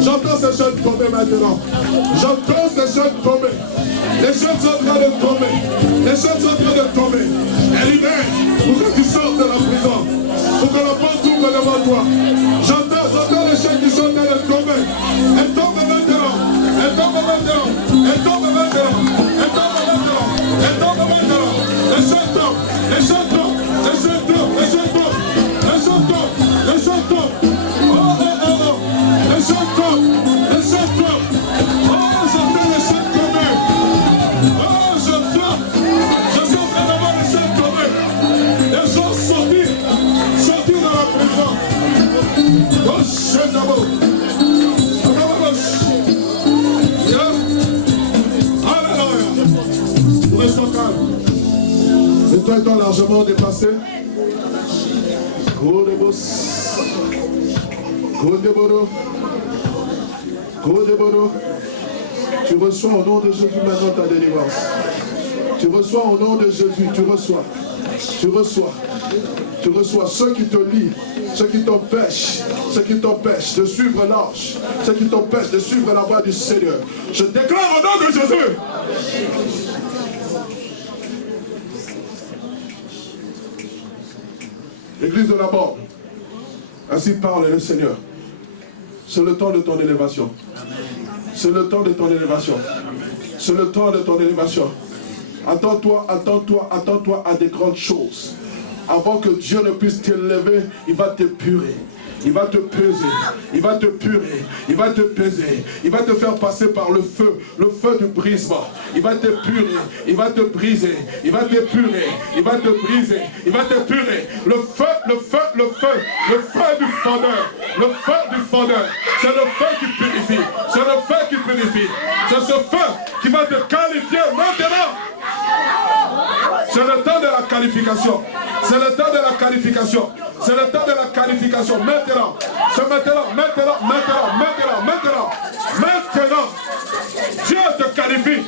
J'entends ces jeunes tomber maintenant. J'entends ces jeunes tomber. Les jeunes sont en train de tomber. Les jeunes sont en train de tomber. Et Le temps étant largement dépassé. Tu reçois au nom de Jésus maintenant ta délivrance. Tu reçois au nom de Jésus, tu reçois. Tu reçois. Tu reçois ceux qui te lient, ceux qui t'empêchent de suivre l'arche, ceux qui t'empêchent de suivre la voie du Seigneur. Je déclare au nom de Jésus. L'église de la mort. Ainsi parle le Seigneur. C'est le temps de ton élévation. C'est le temps de ton élévation. C'est le temps de ton élévation. Attends-toi à des grandes choses. Avant que Dieu ne puisse t'élever, il va te purer. Il va te peser, il va te purer, il va te peser, il va te faire passer par le feu du brisement. Il va te purer, il va te briser, il va te purer, il va te briser, il va te purer. Le feu du fondeur, c'est le feu qui purifie, c'est le feu qui purifie, c'est ce feu qui va te qualifier maintenant. C'est le temps de la qualification. C'est le temps de la qualification. C'est le temps de la qualification. Maintenant. C'est maintenant. Dieu te qualifie.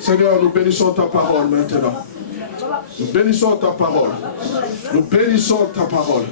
Seigneur, nous bénissons ta parole maintenant. Nous bénissons ta parole. Nous bénissons ta parole.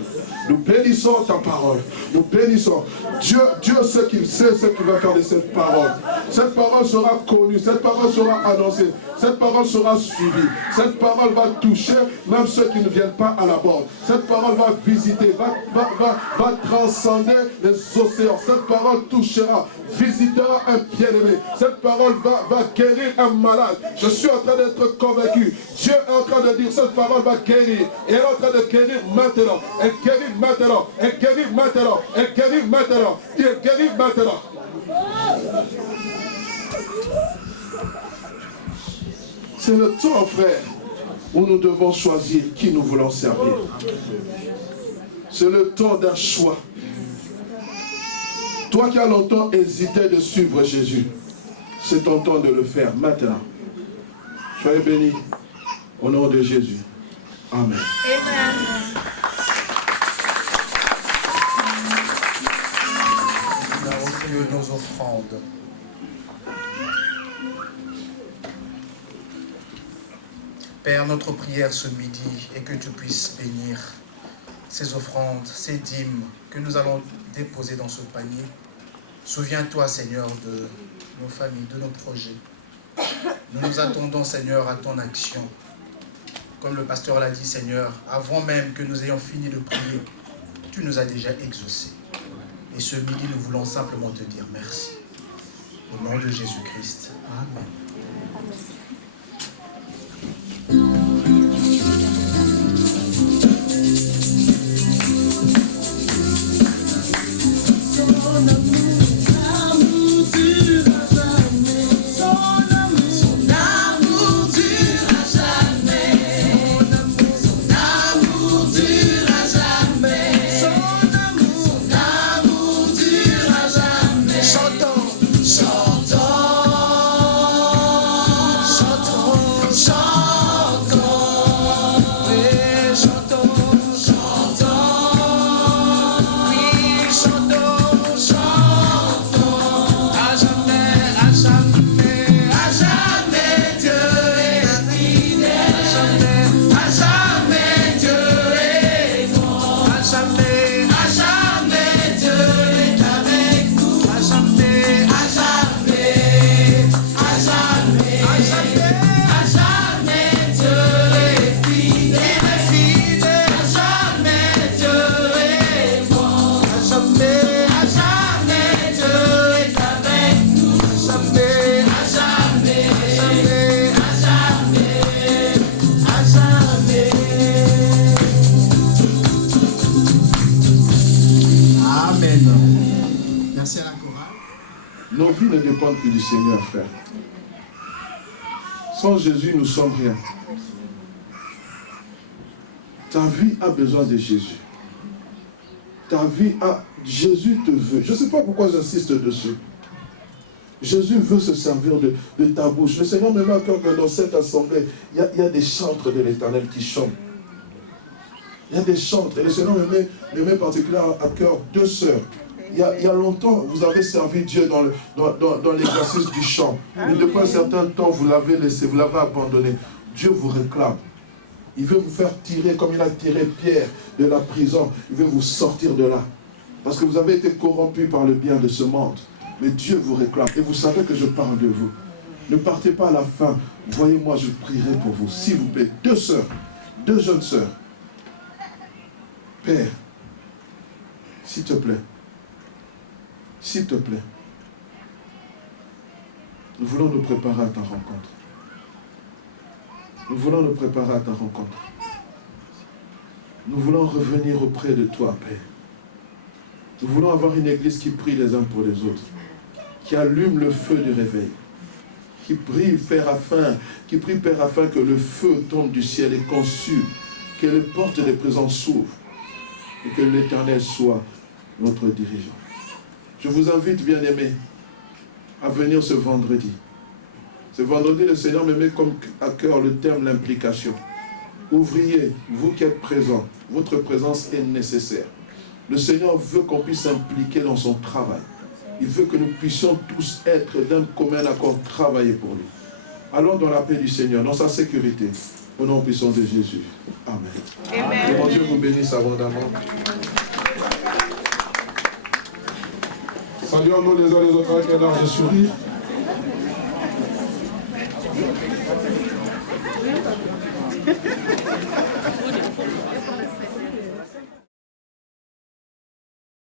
Nous bénissons ta parole. Nous bénissons. Dieu sait qu'il sait ce qu'il va faire de cette parole. Cette parole sera connue. Cette parole sera annoncée. Cette parole sera suivie. Cette parole va toucher même ceux qui ne viennent pas à la borne. Cette parole va visiter, va transcender les océans. Cette parole touchera, visitera un bien-aimé. Cette parole va guérir un malade. Je suis en train d'être convaincu. Dieu est en train de dire, cette parole va guérir. Et elle est en train de guérir maintenant. Elle guérit maintenant. Elle guérit maintenant. Elle guérit maintenant. Elle guérit maintenant. C'est le temps, frère, où nous devons choisir qui nous voulons servir. C'est le temps d'un choix. Toi qui as longtemps hésité de suivre Jésus, c'est ton temps de le faire maintenant. Soyez bénis au nom de Jésus. Amen. Amen. Nous avons recueilli nos offrandes. Père, notre prière ce midi est que tu puisses bénir ces offrandes, ces dîmes que nous allons déposer dans ce panier. Souviens-toi, Seigneur, de nos familles, de nos projets. Nous nous attendons, Seigneur, à ton action. Comme le pasteur l'a dit, Seigneur, avant même que nous ayons fini de prier, tu nous as déjà exaucés. Et ce midi, nous voulons simplement te dire merci. Au nom de Jésus-Christ. Amen. Chantons, Amen. Merci à la chorale. Nos vies ne dépendent que du Seigneur, frère. Sans Jésus, nous ne sommes rien. Ta vie a besoin de Jésus. Ta vie a... Jésus te veut. Je ne sais pas pourquoi j'insiste dessus. Jésus veut se servir de ta bouche. Le Seigneur me met à cœur que dans cette assemblée, il y a des chantres de l'Éternel qui chantent. Il y a des chantres. Et le Seigneur me met particulièrement à cœur 2 sœurs. Il y a longtemps, vous avez servi Dieu dans l'exercice du chant. Mais depuis un certain temps, vous l'avez laissé, vous l'avez abandonné. Dieu vous réclame. Il veut vous faire tirer, comme il a tiré Pierre de la prison. Il veut vous sortir de là. Parce que vous avez été corrompus par le bien de ce monde. Mais Dieu vous réclame. Et vous savez que je parle de vous. Ne partez pas à la fin. Voyez-moi, je prierai pour vous. S'il vous plaît, 2 sœurs, 2 jeunes sœurs. Père, s'il te plaît. S'il te plaît. Nous voulons nous préparer à ta rencontre. Nous voulons nous préparer à ta rencontre. Nous voulons revenir auprès de toi, Père. Nous voulons avoir une église qui prie les uns pour les autres, qui allume le feu du réveil, qui prie, Père, afin que le feu tombe du ciel et consume, que les portes des prisons s'ouvrent et que l'Éternel soit notre dirigeant. Je vous invite, bien-aimés, à venir ce vendredi. Ce vendredi, le Seigneur me met comme à cœur le terme l'implication. Ouvriers, vous qui êtes présents, votre présence est nécessaire. Le Seigneur veut qu'on puisse s'impliquer dans son travail. Il veut que nous puissions tous être d'un commun accord, travailler pour lui. Allons dans la paix du Seigneur, dans sa sécurité, au nom puissant de Jésus. Amen. Amen. Que mon Dieu vous bénisse abondamment. Saluons-nous les uns les autres avec un large sourire.